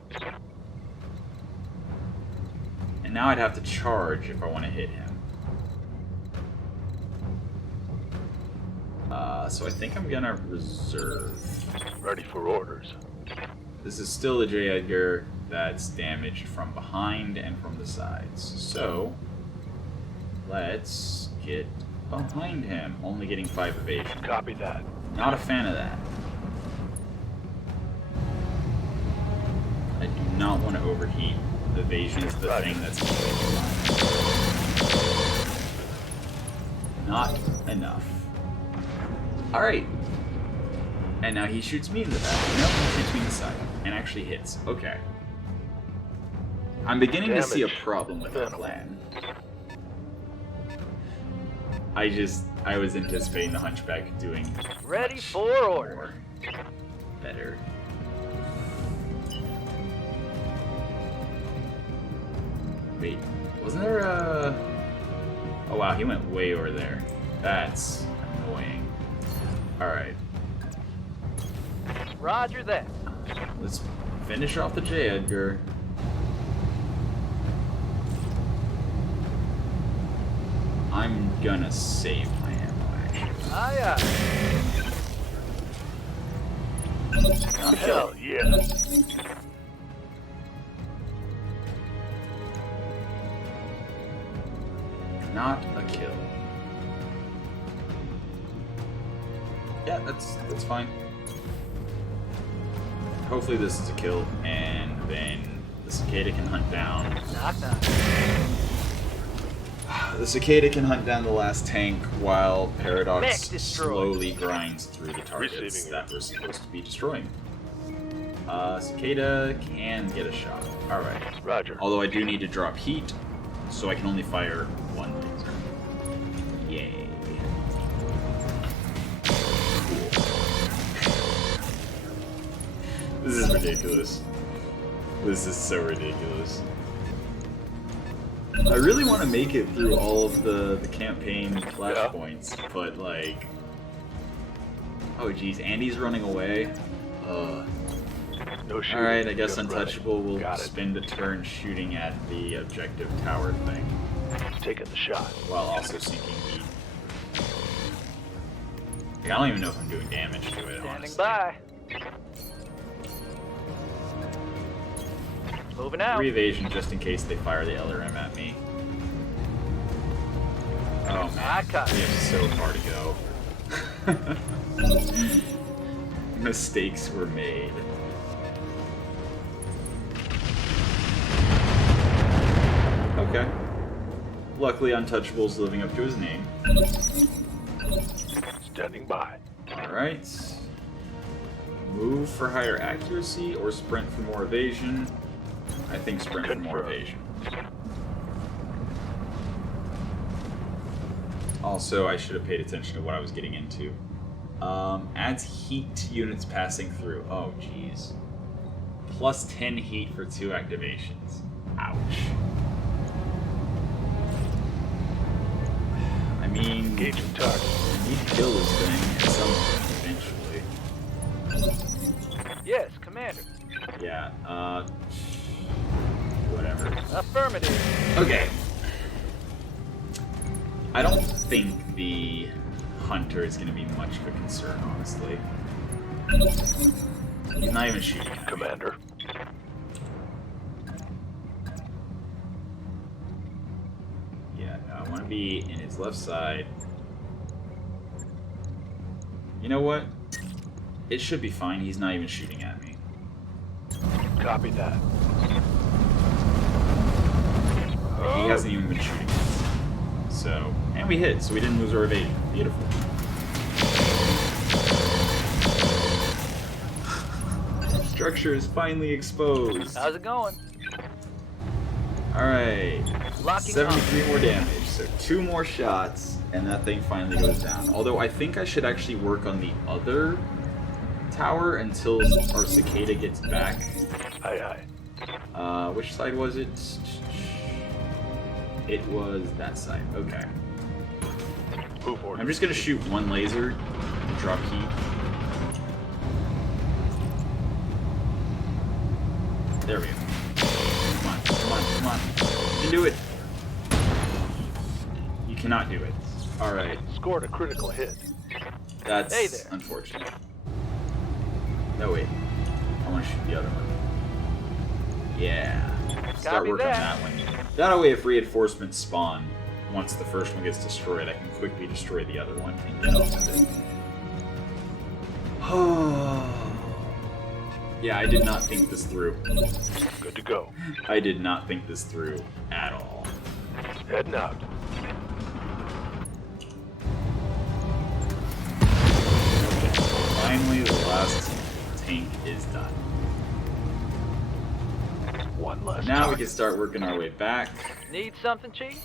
And now I'd have to charge if I want to hit him. So I think I'm gonna reserve. Ready for orders. This is still a J. Edgar that's damaged from behind and from the sides. So, let's get behind him, only getting 5 evasion. Copy that. Not a fan of that. I do not want to overheat. Evasion is the thing that's keeping me alive. Not enough. Alright. And now he shoots me in the back. No, he shoots me in the side. And actually hits. Okay. I'm beginning to see a problem with that plan. I was anticipating the Hunchback doing Ready for order. more better. Wait, wasn't there a... Oh wow, he went way over there. That's annoying. Alright, Roger that. let's finish off the J. Edgar. I'm gonna save my ammo, actually. Aye, aye. Not a kill. Hell yeah. Not a kill. Yeah, that's fine. Hopefully this is a kill, and then the cicada can hunt down. Knock, knock. The cicada can hunt down the last tank while Paradox Mech destroyed. slowly grinds through the targets Receiving that we're supposed to be destroying. Cicada can get a shot. Alright. Roger. Although I do need to drop heat, so I can only fire 1 laser. Yay. Cool. This is ridiculous. This is so ridiculous. I really want to make it through all of the campaign flashpoints, but like... Oh geez, Andy's running away. No shooting. Alright, I guess just Untouchable will Got it. spend a turn shooting at the objective tower thing, Taking the shot. while also sinking heat. Like, I don't even know if I'm doing damage to it, Standing honestly. by. Moving out. 3 evasion just in case they fire the LRM at me. Oh man, I caught we it. have so far to go. Mistakes were made. Okay. Luckily, Untouchable's living up to his name. Standing by. Alright. Move for higher accuracy or sprint for more evasion? I think sprint for more Confirmed. evasion. Also, I should have paid attention to what I was getting into. Adds heat to units passing through. Oh, jeez. Plus 10 heat for 2 activations. Ouch. I mean, Engaging target. I need to kill this thing at some point eventually. Yes, Commander. Yeah, whatever. Affirmative. Okay. I don't think the hunter is going to be much of a concern, honestly. He's not even shooting at me. Commander. Yeah, no, I want to be in his left side. You know what? It should be fine. He's not even shooting at me. Copy that. He hasn't even been shooting yet. So, and we hit, so we didn't lose our evasion. Beautiful. Structure is finally exposed. How's it going? Alright. Locking 73 more damage, so 2 more shots, and that thing finally goes down. Although I think I should actually work on the other tower until our cicada gets back. Aye, aye. Which side was it? It was that side. Okay. Move forward. I'm just gonna shoot one laser and drop heat. There we go. Come on, come on, come on. You can do it. You cannot do it. Alright. Scored a critical hit. That's Hey there. unfortunate. No, wait. I want to shoot the other one. Yeah. Start Copy working on that. that one. That way, if reinforcements spawn, once the first one gets destroyed, I can quickly destroy the other one and get off of it. Yeah, I did not think this through. Good to go. I did not think this through at all. Heading out. Okay, finally the last tank is done. One less Now we target. can start working our way back. Need something, Chief?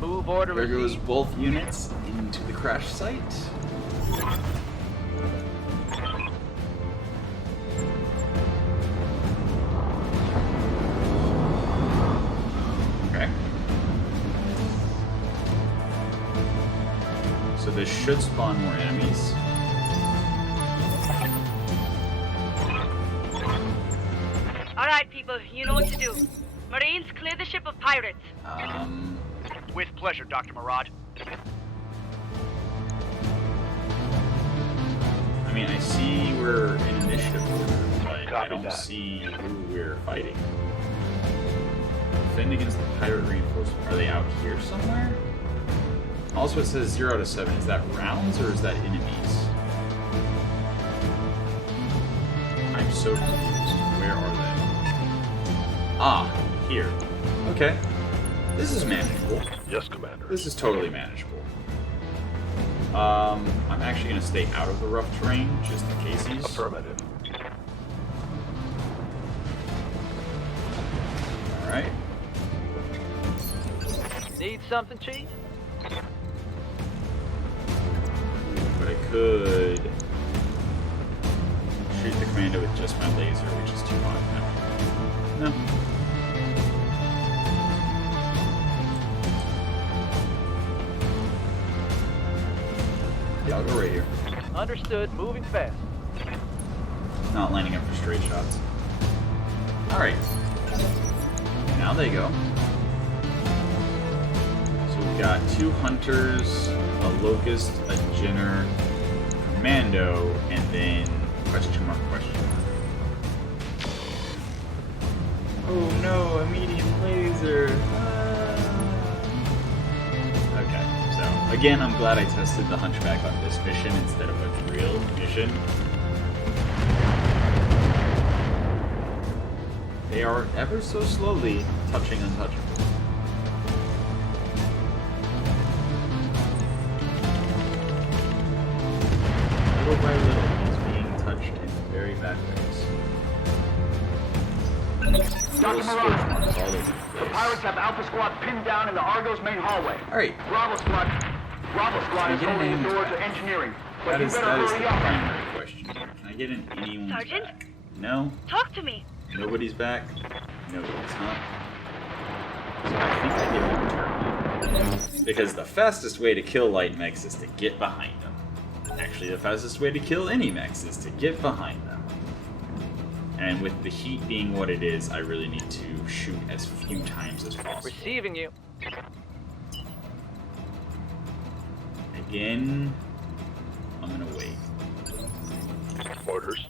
Move order There goes received. both units into the crash site. Okay. So this should spawn more enemies. All right, people, you know what to do. Marines, clear the ship of pirates. With pleasure, Dr. Murad. I mean, I see we're in initiative order, but I Copy don't that. see who we're fighting. Defend against the pirate reinforcement. Are they out here somewhere? Also, it says 0 out of 7. Is that rounds or is that enemies? I'm so confused. Where are they? Ah, here. Okay. This is manageable. Yes, Commander. This is totally manageable. I'm actually going to stay out of the rough terrain, just in case he's... Affirmative. Alright. Need something, Chief? But I could... shoot the commando with just my laser, which is too hot. No. No. I'll go right here. Understood. Moving fast. Not lining up for straight shots. Alright. Now they go. So we've got 2 hunters, a locust, a jinner, commando, and then question mark. Oh no, a medium laser. Okay, so again, I'm glad I tested the Hunchback on this mission instead of a real mission. They are ever so slowly touching untouchable. Little by little, he's being touched in very bad ways. Dr. Murad, All over the the place. pirates have Alpha Squad pinned down in the Argo's main hallway. Alright, Bravo Squad is get an holding aim the door back? to engineering. But that you is better the hurry up. primary question. Can I get an anyone's Sergeant? back? No? Talk to me. Nobody's back? Nobody's not. So I think I get a return. Because the fastest way to kill light mechs is to get behind them. Actually, the fastest way to kill any mechs is to get behind them. And with the heat being what it is, I really need to shoot as few times as possible. Receiving you. Again, I'm gonna wait. Orders.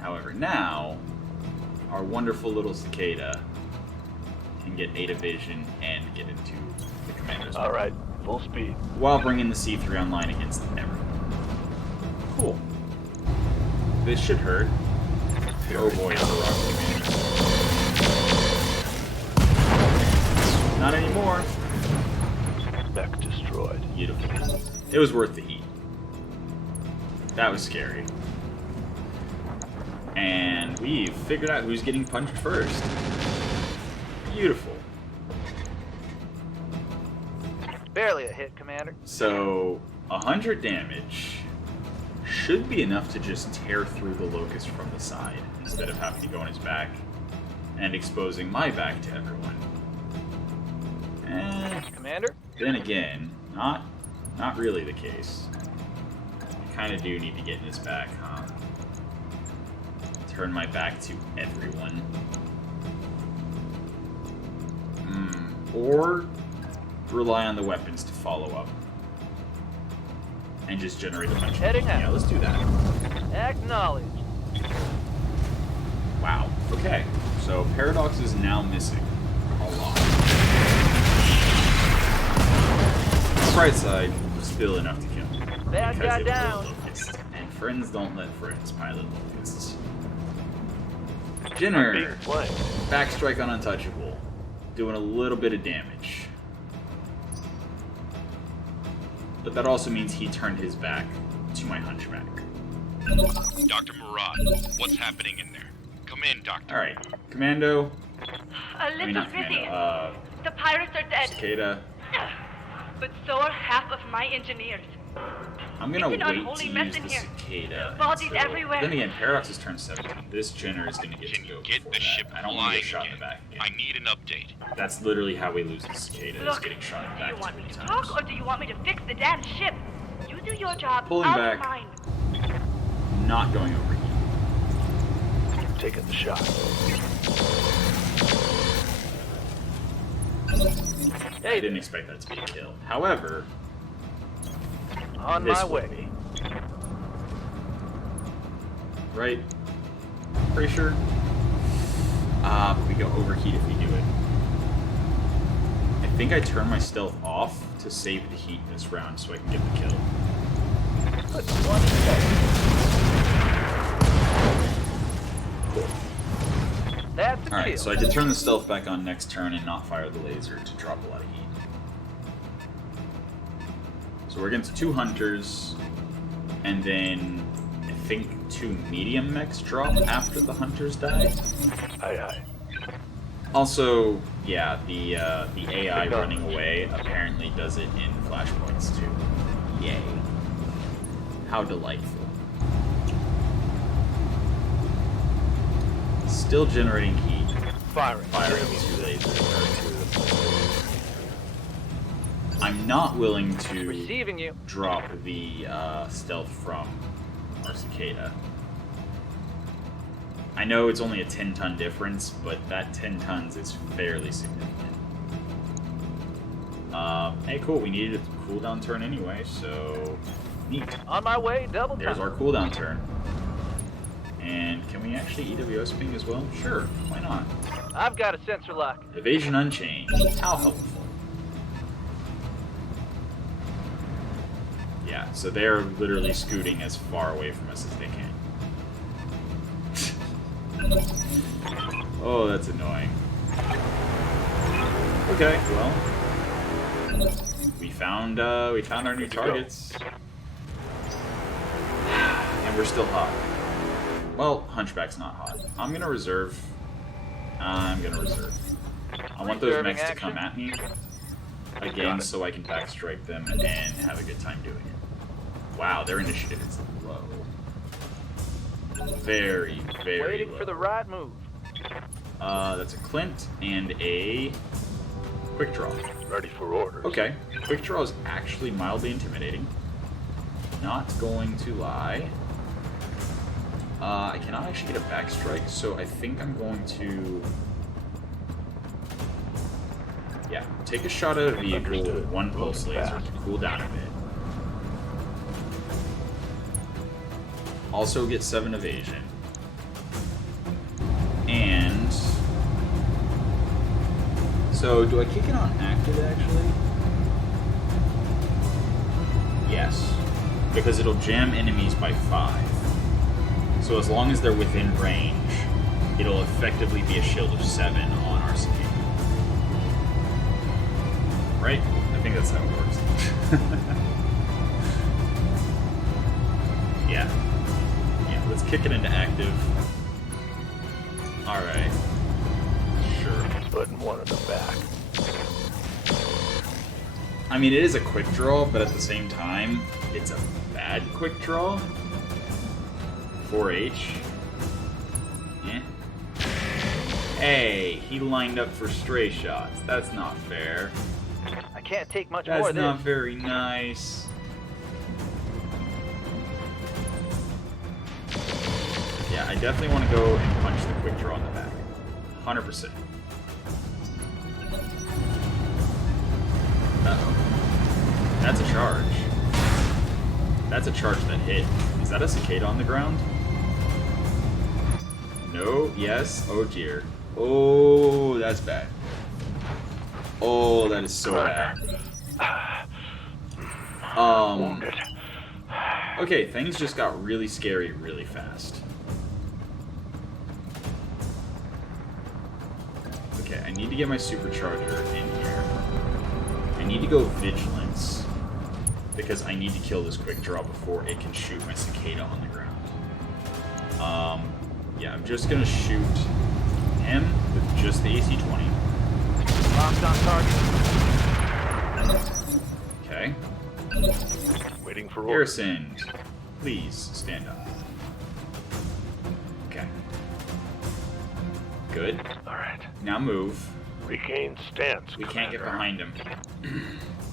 However, now, our wonderful little cicada can get Ada vision and get into the commander's All right, full speed. while bringing the C3 online against everyone. Cool. This should hurt. Oh boy, it's a rock commander. Not anymore. Mech destroyed. Beautiful. It was worth the heat. That was scary. And we've figured out who's getting punched first. Beautiful. Barely a hit, Commander. So, 100 damage should be enough to just tear through the locust from the side, instead of having to go on his back and exposing my back to everyone. Commander? Then again, not really the case. I kind of do need to get in his back, huh? Turn my back to everyone. Or rely on the weapons to follow up. And just generate a bunch of... Heading out. Yeah, let's do that. Acknowledged. Wow. Okay. So Paradox is now missing a lot. On the bright side, still enough to kill. Bad Because guy it was a down. locust, and friends don't let friends pilot locusts. Being Jinner, flanked. backstrike on untouchable, doing a little bit of damage. But that also means he turned his back to my hunchback. Dr. Murad, what's happening in there? Come in, Doctor. Alright, Commando, A little not busy. Commando, The pirates are dead. Cicada. But so are half of my engineers. I'm gonna It's an wait unholy to mess use in the here. Cicada. Bodies until- everywhere. Then again, Paradox is turned 17. This Jinner is gonna get Can to you go get before the that. ship I don't want to flying get shot in again? the back again. I need an update. That's literally how we lose the Cicada, is Look, getting shot in the do back you want me 3 to times. talk or do you want me to fix the damn ship? You do your job. Pulling I'll back. do mine. Not going over here. Taking the shot. I didn't expect that to be a kill. However, On this my will way. be. Right? Pretty sure. We go overheat if we do it. I think I turn my stealth off to save the heat this round so I can get the kill. Put one in Cool. there. That's a Alright, kill. so I can turn the stealth back on next turn and not fire the laser to drop a lot of heat. So we're against 2 hunters, and then I think 2 medium mechs drop after the hunters die. Aye, aye. Also, yeah, the AI running away apparently does it in flashpoints too. Yay. How delightful. Still generating heat. Firing 2 lasers. I I'm not willing to Receiving you. drop the stealth from our cicada. I know it's only a 10-ton difference, but that 10 tons is fairly significant. Hey, cool. We needed a cooldown turn anyway, so neat. On my way, double time. There's our cooldown turn. And can we actually EWS ping as well? Sure, why not? I've got a sensor lock. Evasion unchanged. How helpful. Yeah, so they're literally scooting as far away from us as they can. Oh, that's annoying. Okay, well, we found our new targets, and we're still hot. Well, Hunchback's not hot. I'm gonna reserve. I want those mechs to come at me again, so I can backstrike them and have a good time doing it. Wow, their initiative is low. Very, very Waiting low. for the right move. That's a Clint and a quick draw. Ready for orders. Okay, quick draw is actually mildly intimidating. Not going to lie. I cannot actually get a backstrike, so I think I'm going to... Yeah, take a shot at a vehicle with one pulse laser to cool down a bit. Also get 7 evasion. And... So, do I kick it on active, actually? Yes. Because it'll jam enemies by 5. So as long as they're within range, it'll effectively be a shield of 7 on our cicada. Right? I think that's how it works. Yeah. Yeah, let's kick it into active. Alright. Sure. Putting one in the back. I mean, it is a quick draw, but at the same time, it's a bad quick draw. 4H. Yeah. Hey, he lined up for stray shots. That's not fair. I can't take much more That's of this. not very nice. Yeah, I definitely want to go and punch the quick draw in the back. 100%. Uh-oh. That's a charge. That's a charge that hit. Is that a cicada on the ground? No, yes, oh dear. Oh, that's bad. Oh, that is so bad. Wounded. Okay, things just got really scary really fast. Okay, I need to get my supercharger in here. I need to go vigilance, because I need to kill this quick draw before it can shoot my cicada on the ground. Yeah, I'm just gonna shoot him with just the AC-20. Locked on target. Okay. Waiting for orders. Harrison, please stand up. Okay. Good. Alright. Now move. Regain stance. We can't get Commander. behind him.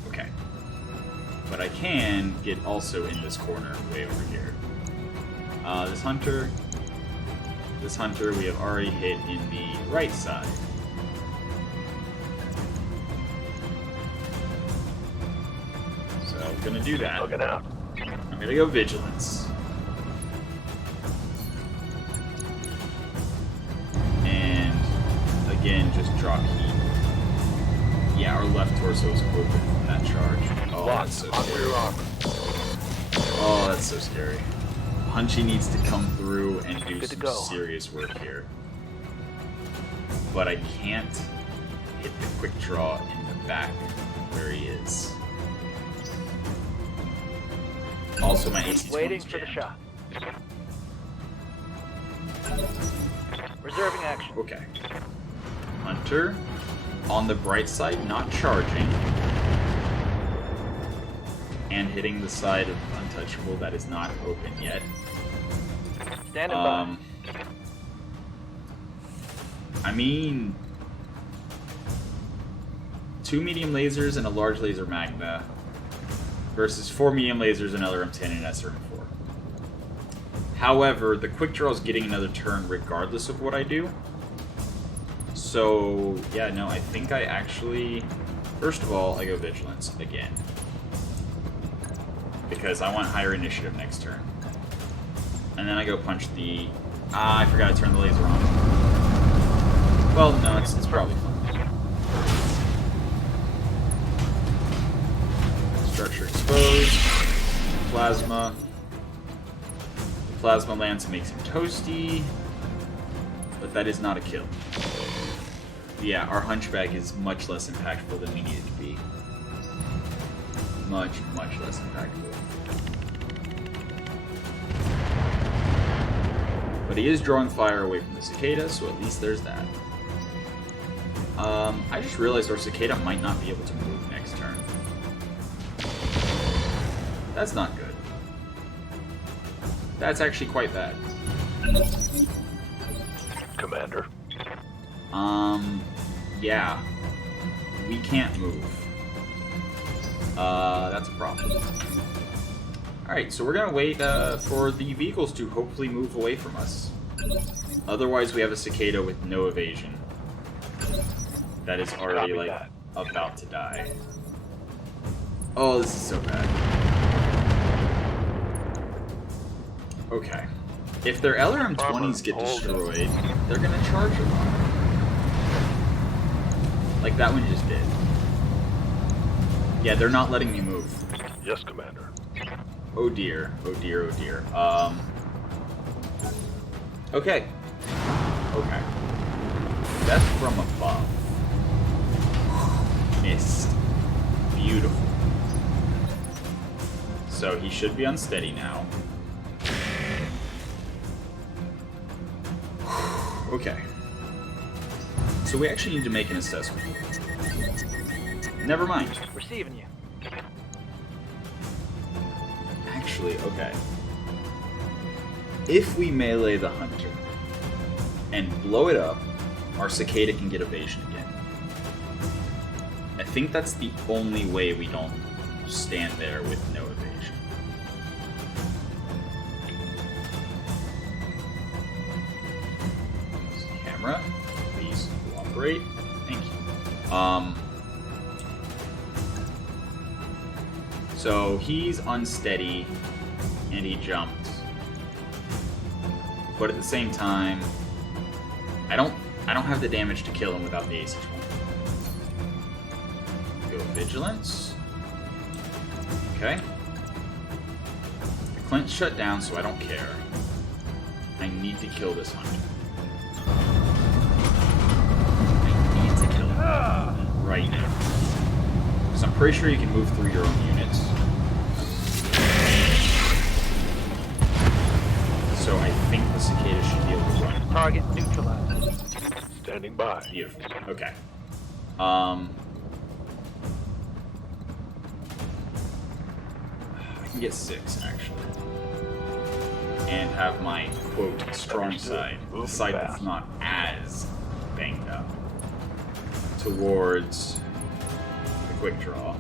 Okay. But I can get also in this corner way over here. This hunter we have already hit in the right side. So I'm gonna do that. Looking out. I'm gonna go vigilance. And again, just drop heat. Yeah, our left torso is open from that charge. Oh, that's so scary. Oh, that's so scary. Punchy needs to come through and do some serious work here. But I can't hit the quick draw in the back where he is. Also, my AC-20's Waiting for the jammed. shot. Reserving action. Okay. Hunter, on the bright side, not charging. And hitting the side of untouchable that is not open yet. Standing by. I mean... 2 medium lasers and a large laser magna versus 4 medium lasers, an LRM-10 and an SRM-4. However, the quick draw is getting another turn regardless of what I do. So, yeah, no, I think I actually... First of all, I go Vigilance again. Because I want higher initiative next turn. And then I go punch the... Ah, I forgot to turn the laser on. Well, no, it's probably fine. Structure exposed. Plasma. The plasma lance makes him toasty. But that is not a kill. Yeah, our hunchback is much less impactful than we need it to be. Much, much less impactful. But he is drawing fire away from the cicada, so at least there's that. I just realized our cicada might not be able to move next turn. That's not good. That's actually quite bad. Commander. Yeah. We can't move. That's a problem. Alright, so we're gonna wait for the vehicles to hopefully move away from us. Otherwise, we have a cicada with no evasion. That is already, like, about to die. Oh, this is so bad. Okay. If their LRM-20s get destroyed, they're gonna charge them. Like that one just did. Yeah, they're not letting me move. Yes, Commander. Oh dear, oh dear, oh dear. Okay. Okay. Death from above. Missed. Beautiful. So he should be unsteady now. Okay. So we actually need to make an assessment. Never mind. Receiving you. Actually, okay. If we melee the hunter and blow it up, our cicada can get evasion again. I think that's the only way we don't stand there with no evasion. Camera, please cooperate. Thank you. So he's unsteady and he jumped. But at the same time, I don't have the damage to kill him without the AC 20. Go Vigilance. Okay. The Clint's shut down, so I don't care. I need to kill this hunter. I need to kill him right now. Because I'm pretty sure you can move through your own units. So I think the cicada should be able to run. Target neutralized. Standing by. Beautiful. Okay. I can get 6 actually, and have my quote strong side, the side that's not as banged up, towards the quick draw.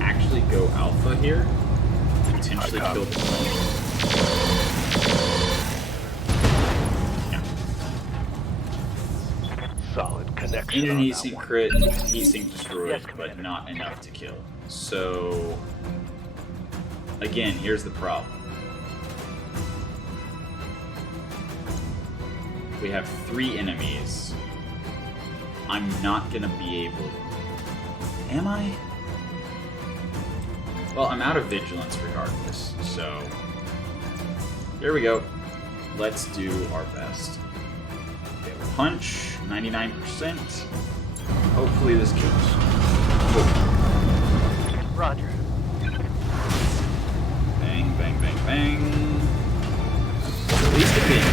Actually go alpha here, potentially kill the clone. Yeah. Solid connection. Engine on heat that sink one. crit, heat sink destroyed, Yes, but Commander. not enough to kill. So, again, here's the problem. We have 3 enemies. I'm not gonna be able... Am I? Well, I'm out of vigilance regardless, so... Here we go. Let's do our best. Okay, punch, 99%. Hopefully this kills. Oh. Roger. Bang, bang, bang, bang. At least it being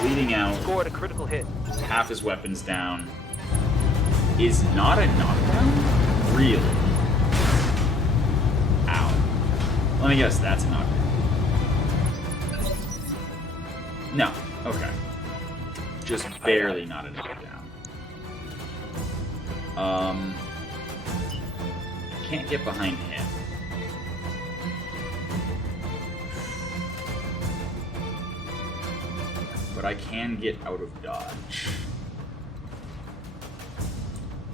bleeding out. Scored a critical hit. Half his weapons down. Is not a knockdown? Really? Ow. Let me guess, that's a knockdown. No. Okay. Just barely not enough down. Can't get behind him. But I can get out of dodge.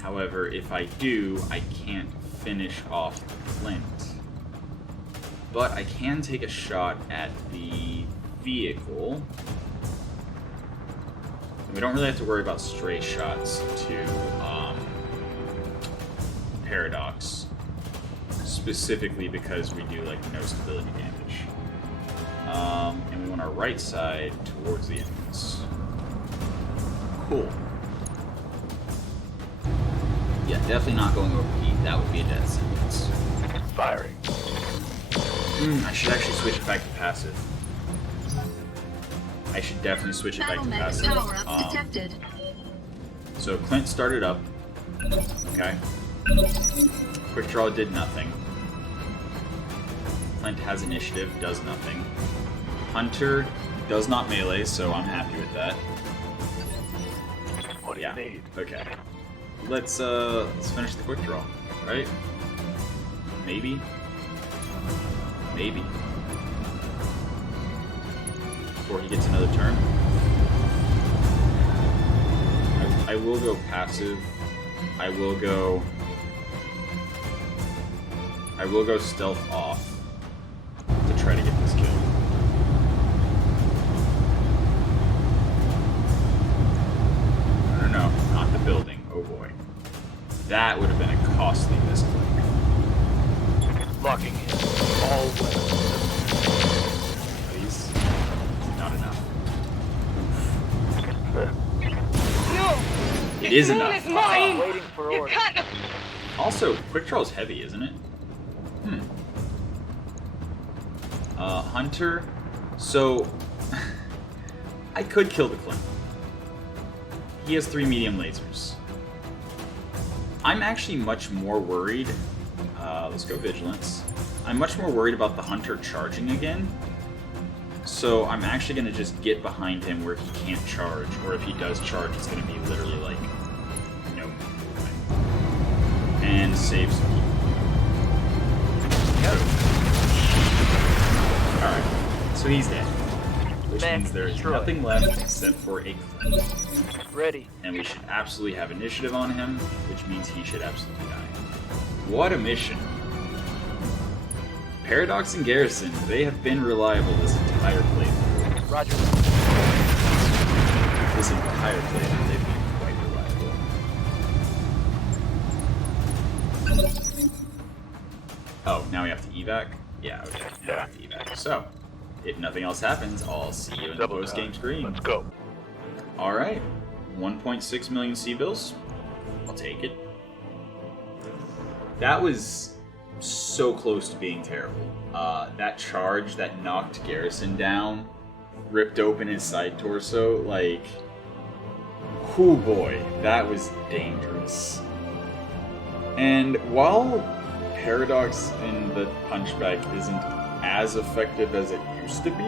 However, if I do, I can't finish off Flint. But I can take a shot at the vehicle. We don't really have to worry about stray shots to Paradox, specifically because we do like no stability damage. And we want our right side towards the enemies. Cool. Yeah, definitely not going over heat. That would be a death sentence. Firing. I should actually switch it back to passive. I should definitely switch it back to passive. Power-up detected. So Clint started up. Okay. Quick draw did nothing. Clint has initiative, does nothing. Hunter does not melee, so I'm happy with that. What do you need? Okay. Let's finish the quick draw, right? Maybe. Maybe. Before he gets another turn. I will go passive. I will go stealth off to try to get this kill. No, not the building. Oh boy. That would have been a costly misclick. Locking in. All weapons. Please. Not enough. No! It is This moon enough. is mine! Waiting for You orders. can't... Also, quick draw is heavy, isn't it? Hunter. So, I could kill the Clint. He has 3 medium lasers. I'm actually much more worried. Let's go Vigilance. I'm much more worried about the Hunter charging again. So I'm actually going to just get behind him where he can't charge. Or if he does charge, it's going to be literally like no movement. And save some people. Alright, so he's dead. Which Mech means there's destroyed. nothing left except for a Clint. Ready. And we should absolutely have initiative on him, which means he should absolutely die. What a mission. Paradox and Garrison, they have been reliable this entire playthrough. Roger. This entire playthrough, they've been quite reliable. Oh, now we have to evac? Yeah, okay. Now we have to evac. So, if nothing else happens, I'll see you in the Double post-game time. screen. Let's go. Alright. 1.6 million C-bills. I'll take it. That was so close to being terrible. That charge that knocked Garrison down, ripped open his side torso, like... whoo boy, that was dangerous. And while Paradox in the punchback isn't as effective as it used to be,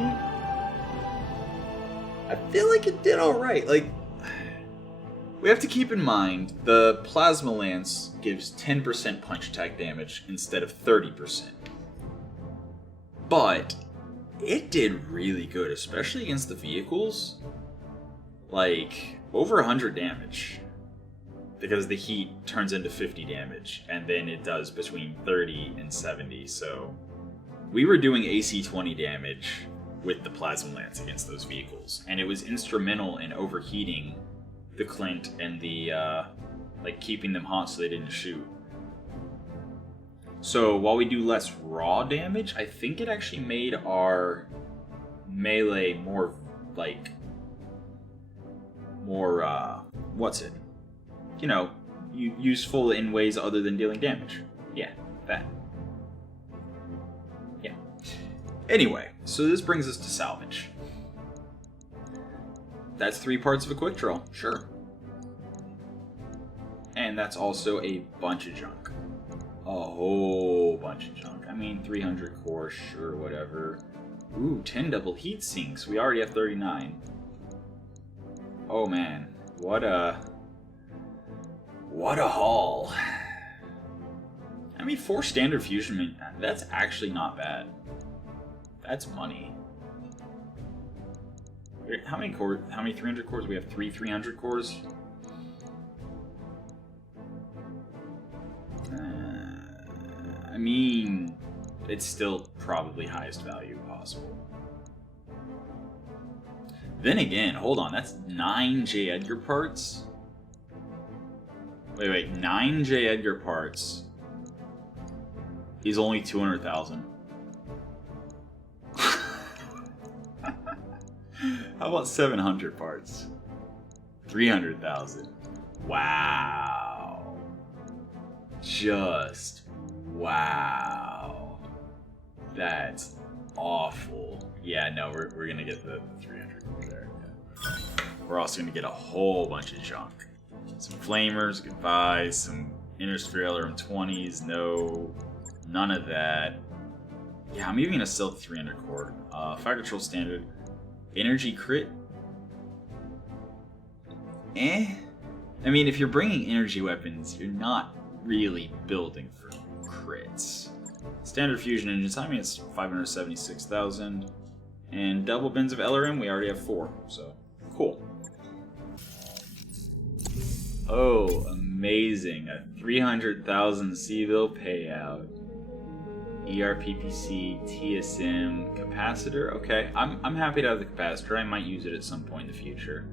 I feel like it did alright. Like, we have to keep in mind, the Plasma Lance gives 10% punch attack damage instead of 30%. But, it did really good, especially against the vehicles. Like, over 100 damage. Because the heat turns into 50 damage, and then it does between 30 and 70, so... We were doing AC 20 damage with the Plasma Lance against those vehicles, and it was instrumental in overheating the Clint and the, like, keeping them hot so they didn't shoot. So, while we do less raw damage, I think it actually made our melee more, like, more, what's it? You know, useful in ways other than dealing damage. Yeah, that. Yeah. Anyway, so this brings us to salvage. That's 3 parts of a quick draw, sure. And that's also a bunch of junk. A whole bunch of junk. I mean, 300 core, sure, whatever. Ooh, 10 double heat sinks. We already have 39. Oh man, what a haul. I mean, 4 standard fusion, that's actually not bad. That's money. How many cores? How many 300 cores? We have 3 300 cores. I mean, it's still probably highest value possible. Then again, hold on, that's 9 J. Edgar parts? Wait, 9 J. Edgar parts is only 200,000. How about 700 parts? 300,000. Wow. Just wow. That's awful. Yeah, no, we're gonna get the 300 there. Yeah. We're also gonna get a whole bunch of junk. Some flamers, goodbye. Some interstellar M20s, no, none of that. Yeah, I'm even gonna sell the 300 core. Fire control standard, energy crit. I mean, if you're bringing energy weapons, you're not really building for crits. Standard fusion engines, I mean, it's 576,000. And double bins of LRM, we already have 4, so cool. Oh, amazing. A 300,000 Seville payout. ERPPC, TSM, capacitor. Okay, I'm happy to have the capacitor. I might use it at some point in the future.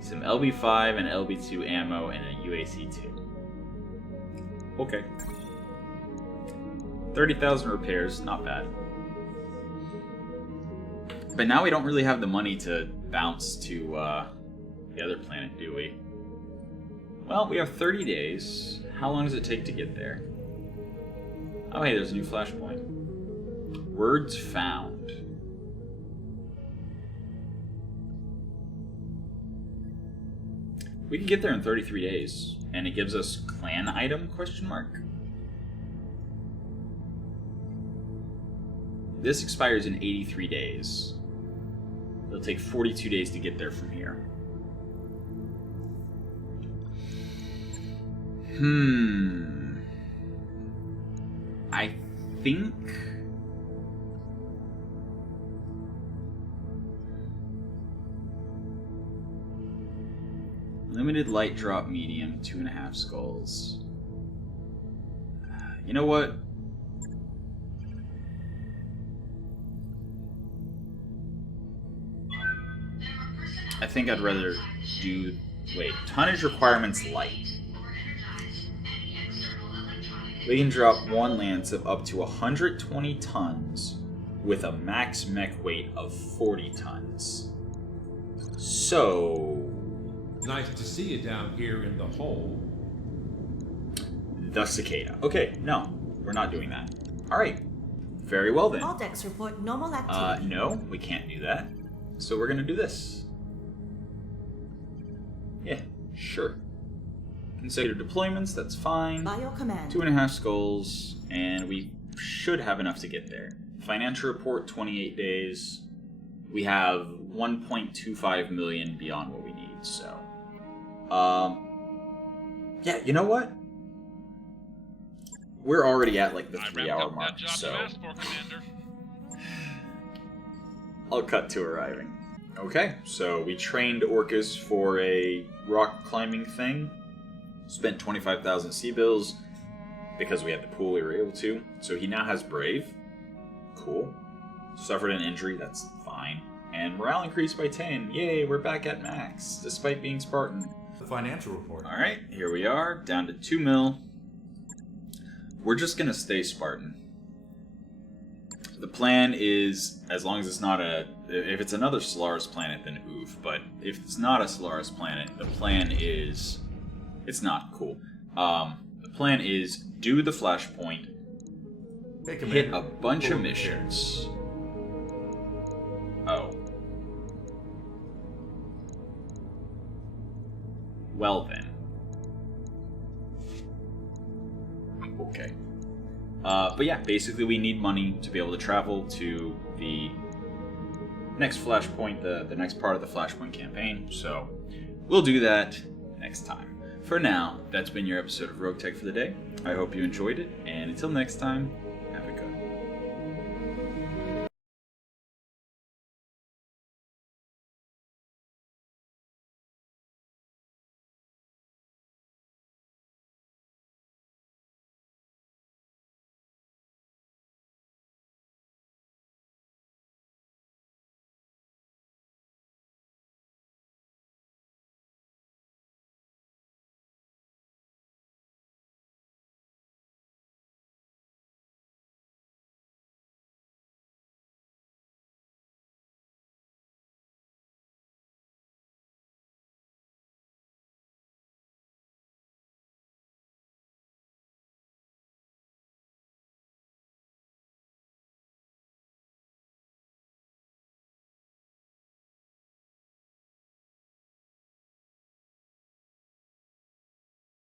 Some LB5 and LB2 ammo and a UAC2. Okay. 30,000 repairs, not bad. But now we don't really have the money to bounce to the other planet, do we? Well, we have 30 days. How long does it take to get there? Oh, hey, there's a new flashpoint. Words found. We can get there in 33 days, and it gives us clan item, question mark? This expires in 83 days. It'll take 42 days to get there from here. I think... Limited light drop medium, 2.5 skulls. You know what? I think I'd rather do... Wait, tonnage requirements light. We can drop 1 lance of up to 120 tons with a max mech weight of 40 tons. So... Nice to see you down here in the hole. The cicada. Okay, no, we're not doing that. Alright, very well then. All decks report normal activity. No, we can't do that. So we're gonna do this. Yeah, sure. Consecutive deployments, that's fine. By your command. 2.5 skulls, and we should have enough to get there. Financial report, 28 days. We have 1.25 million beyond what we need, so... yeah, you know what? We're already at, like, the 3-hour mark, so... I'll cut to arriving. Okay, so we trained Orcus for a rock climbing thing. Spent 25,000 C-bills because we had the pool we were able to. So he now has Brave. Cool. Suffered an injury, that's fine. And morale increased by 10. Yay, we're back at max, despite being Spartan. The financial report. Alright, here we are, down to 2 mil. We're just gonna stay Spartan. The plan is, as long as it's not a... If it's another Solaris planet, then oof. But if it's not a Solaris planet, the plan is... It's not cool. The plan is do the flashpoint, hit a bunch of missions. Oh. Well then. Okay. But yeah, basically we need money to be able to travel to the next flashpoint, the next part of the flashpoint campaign. So we'll do that next time. For now, that's been your episode of Roguetech for the day. I hope you enjoyed it, and until next time,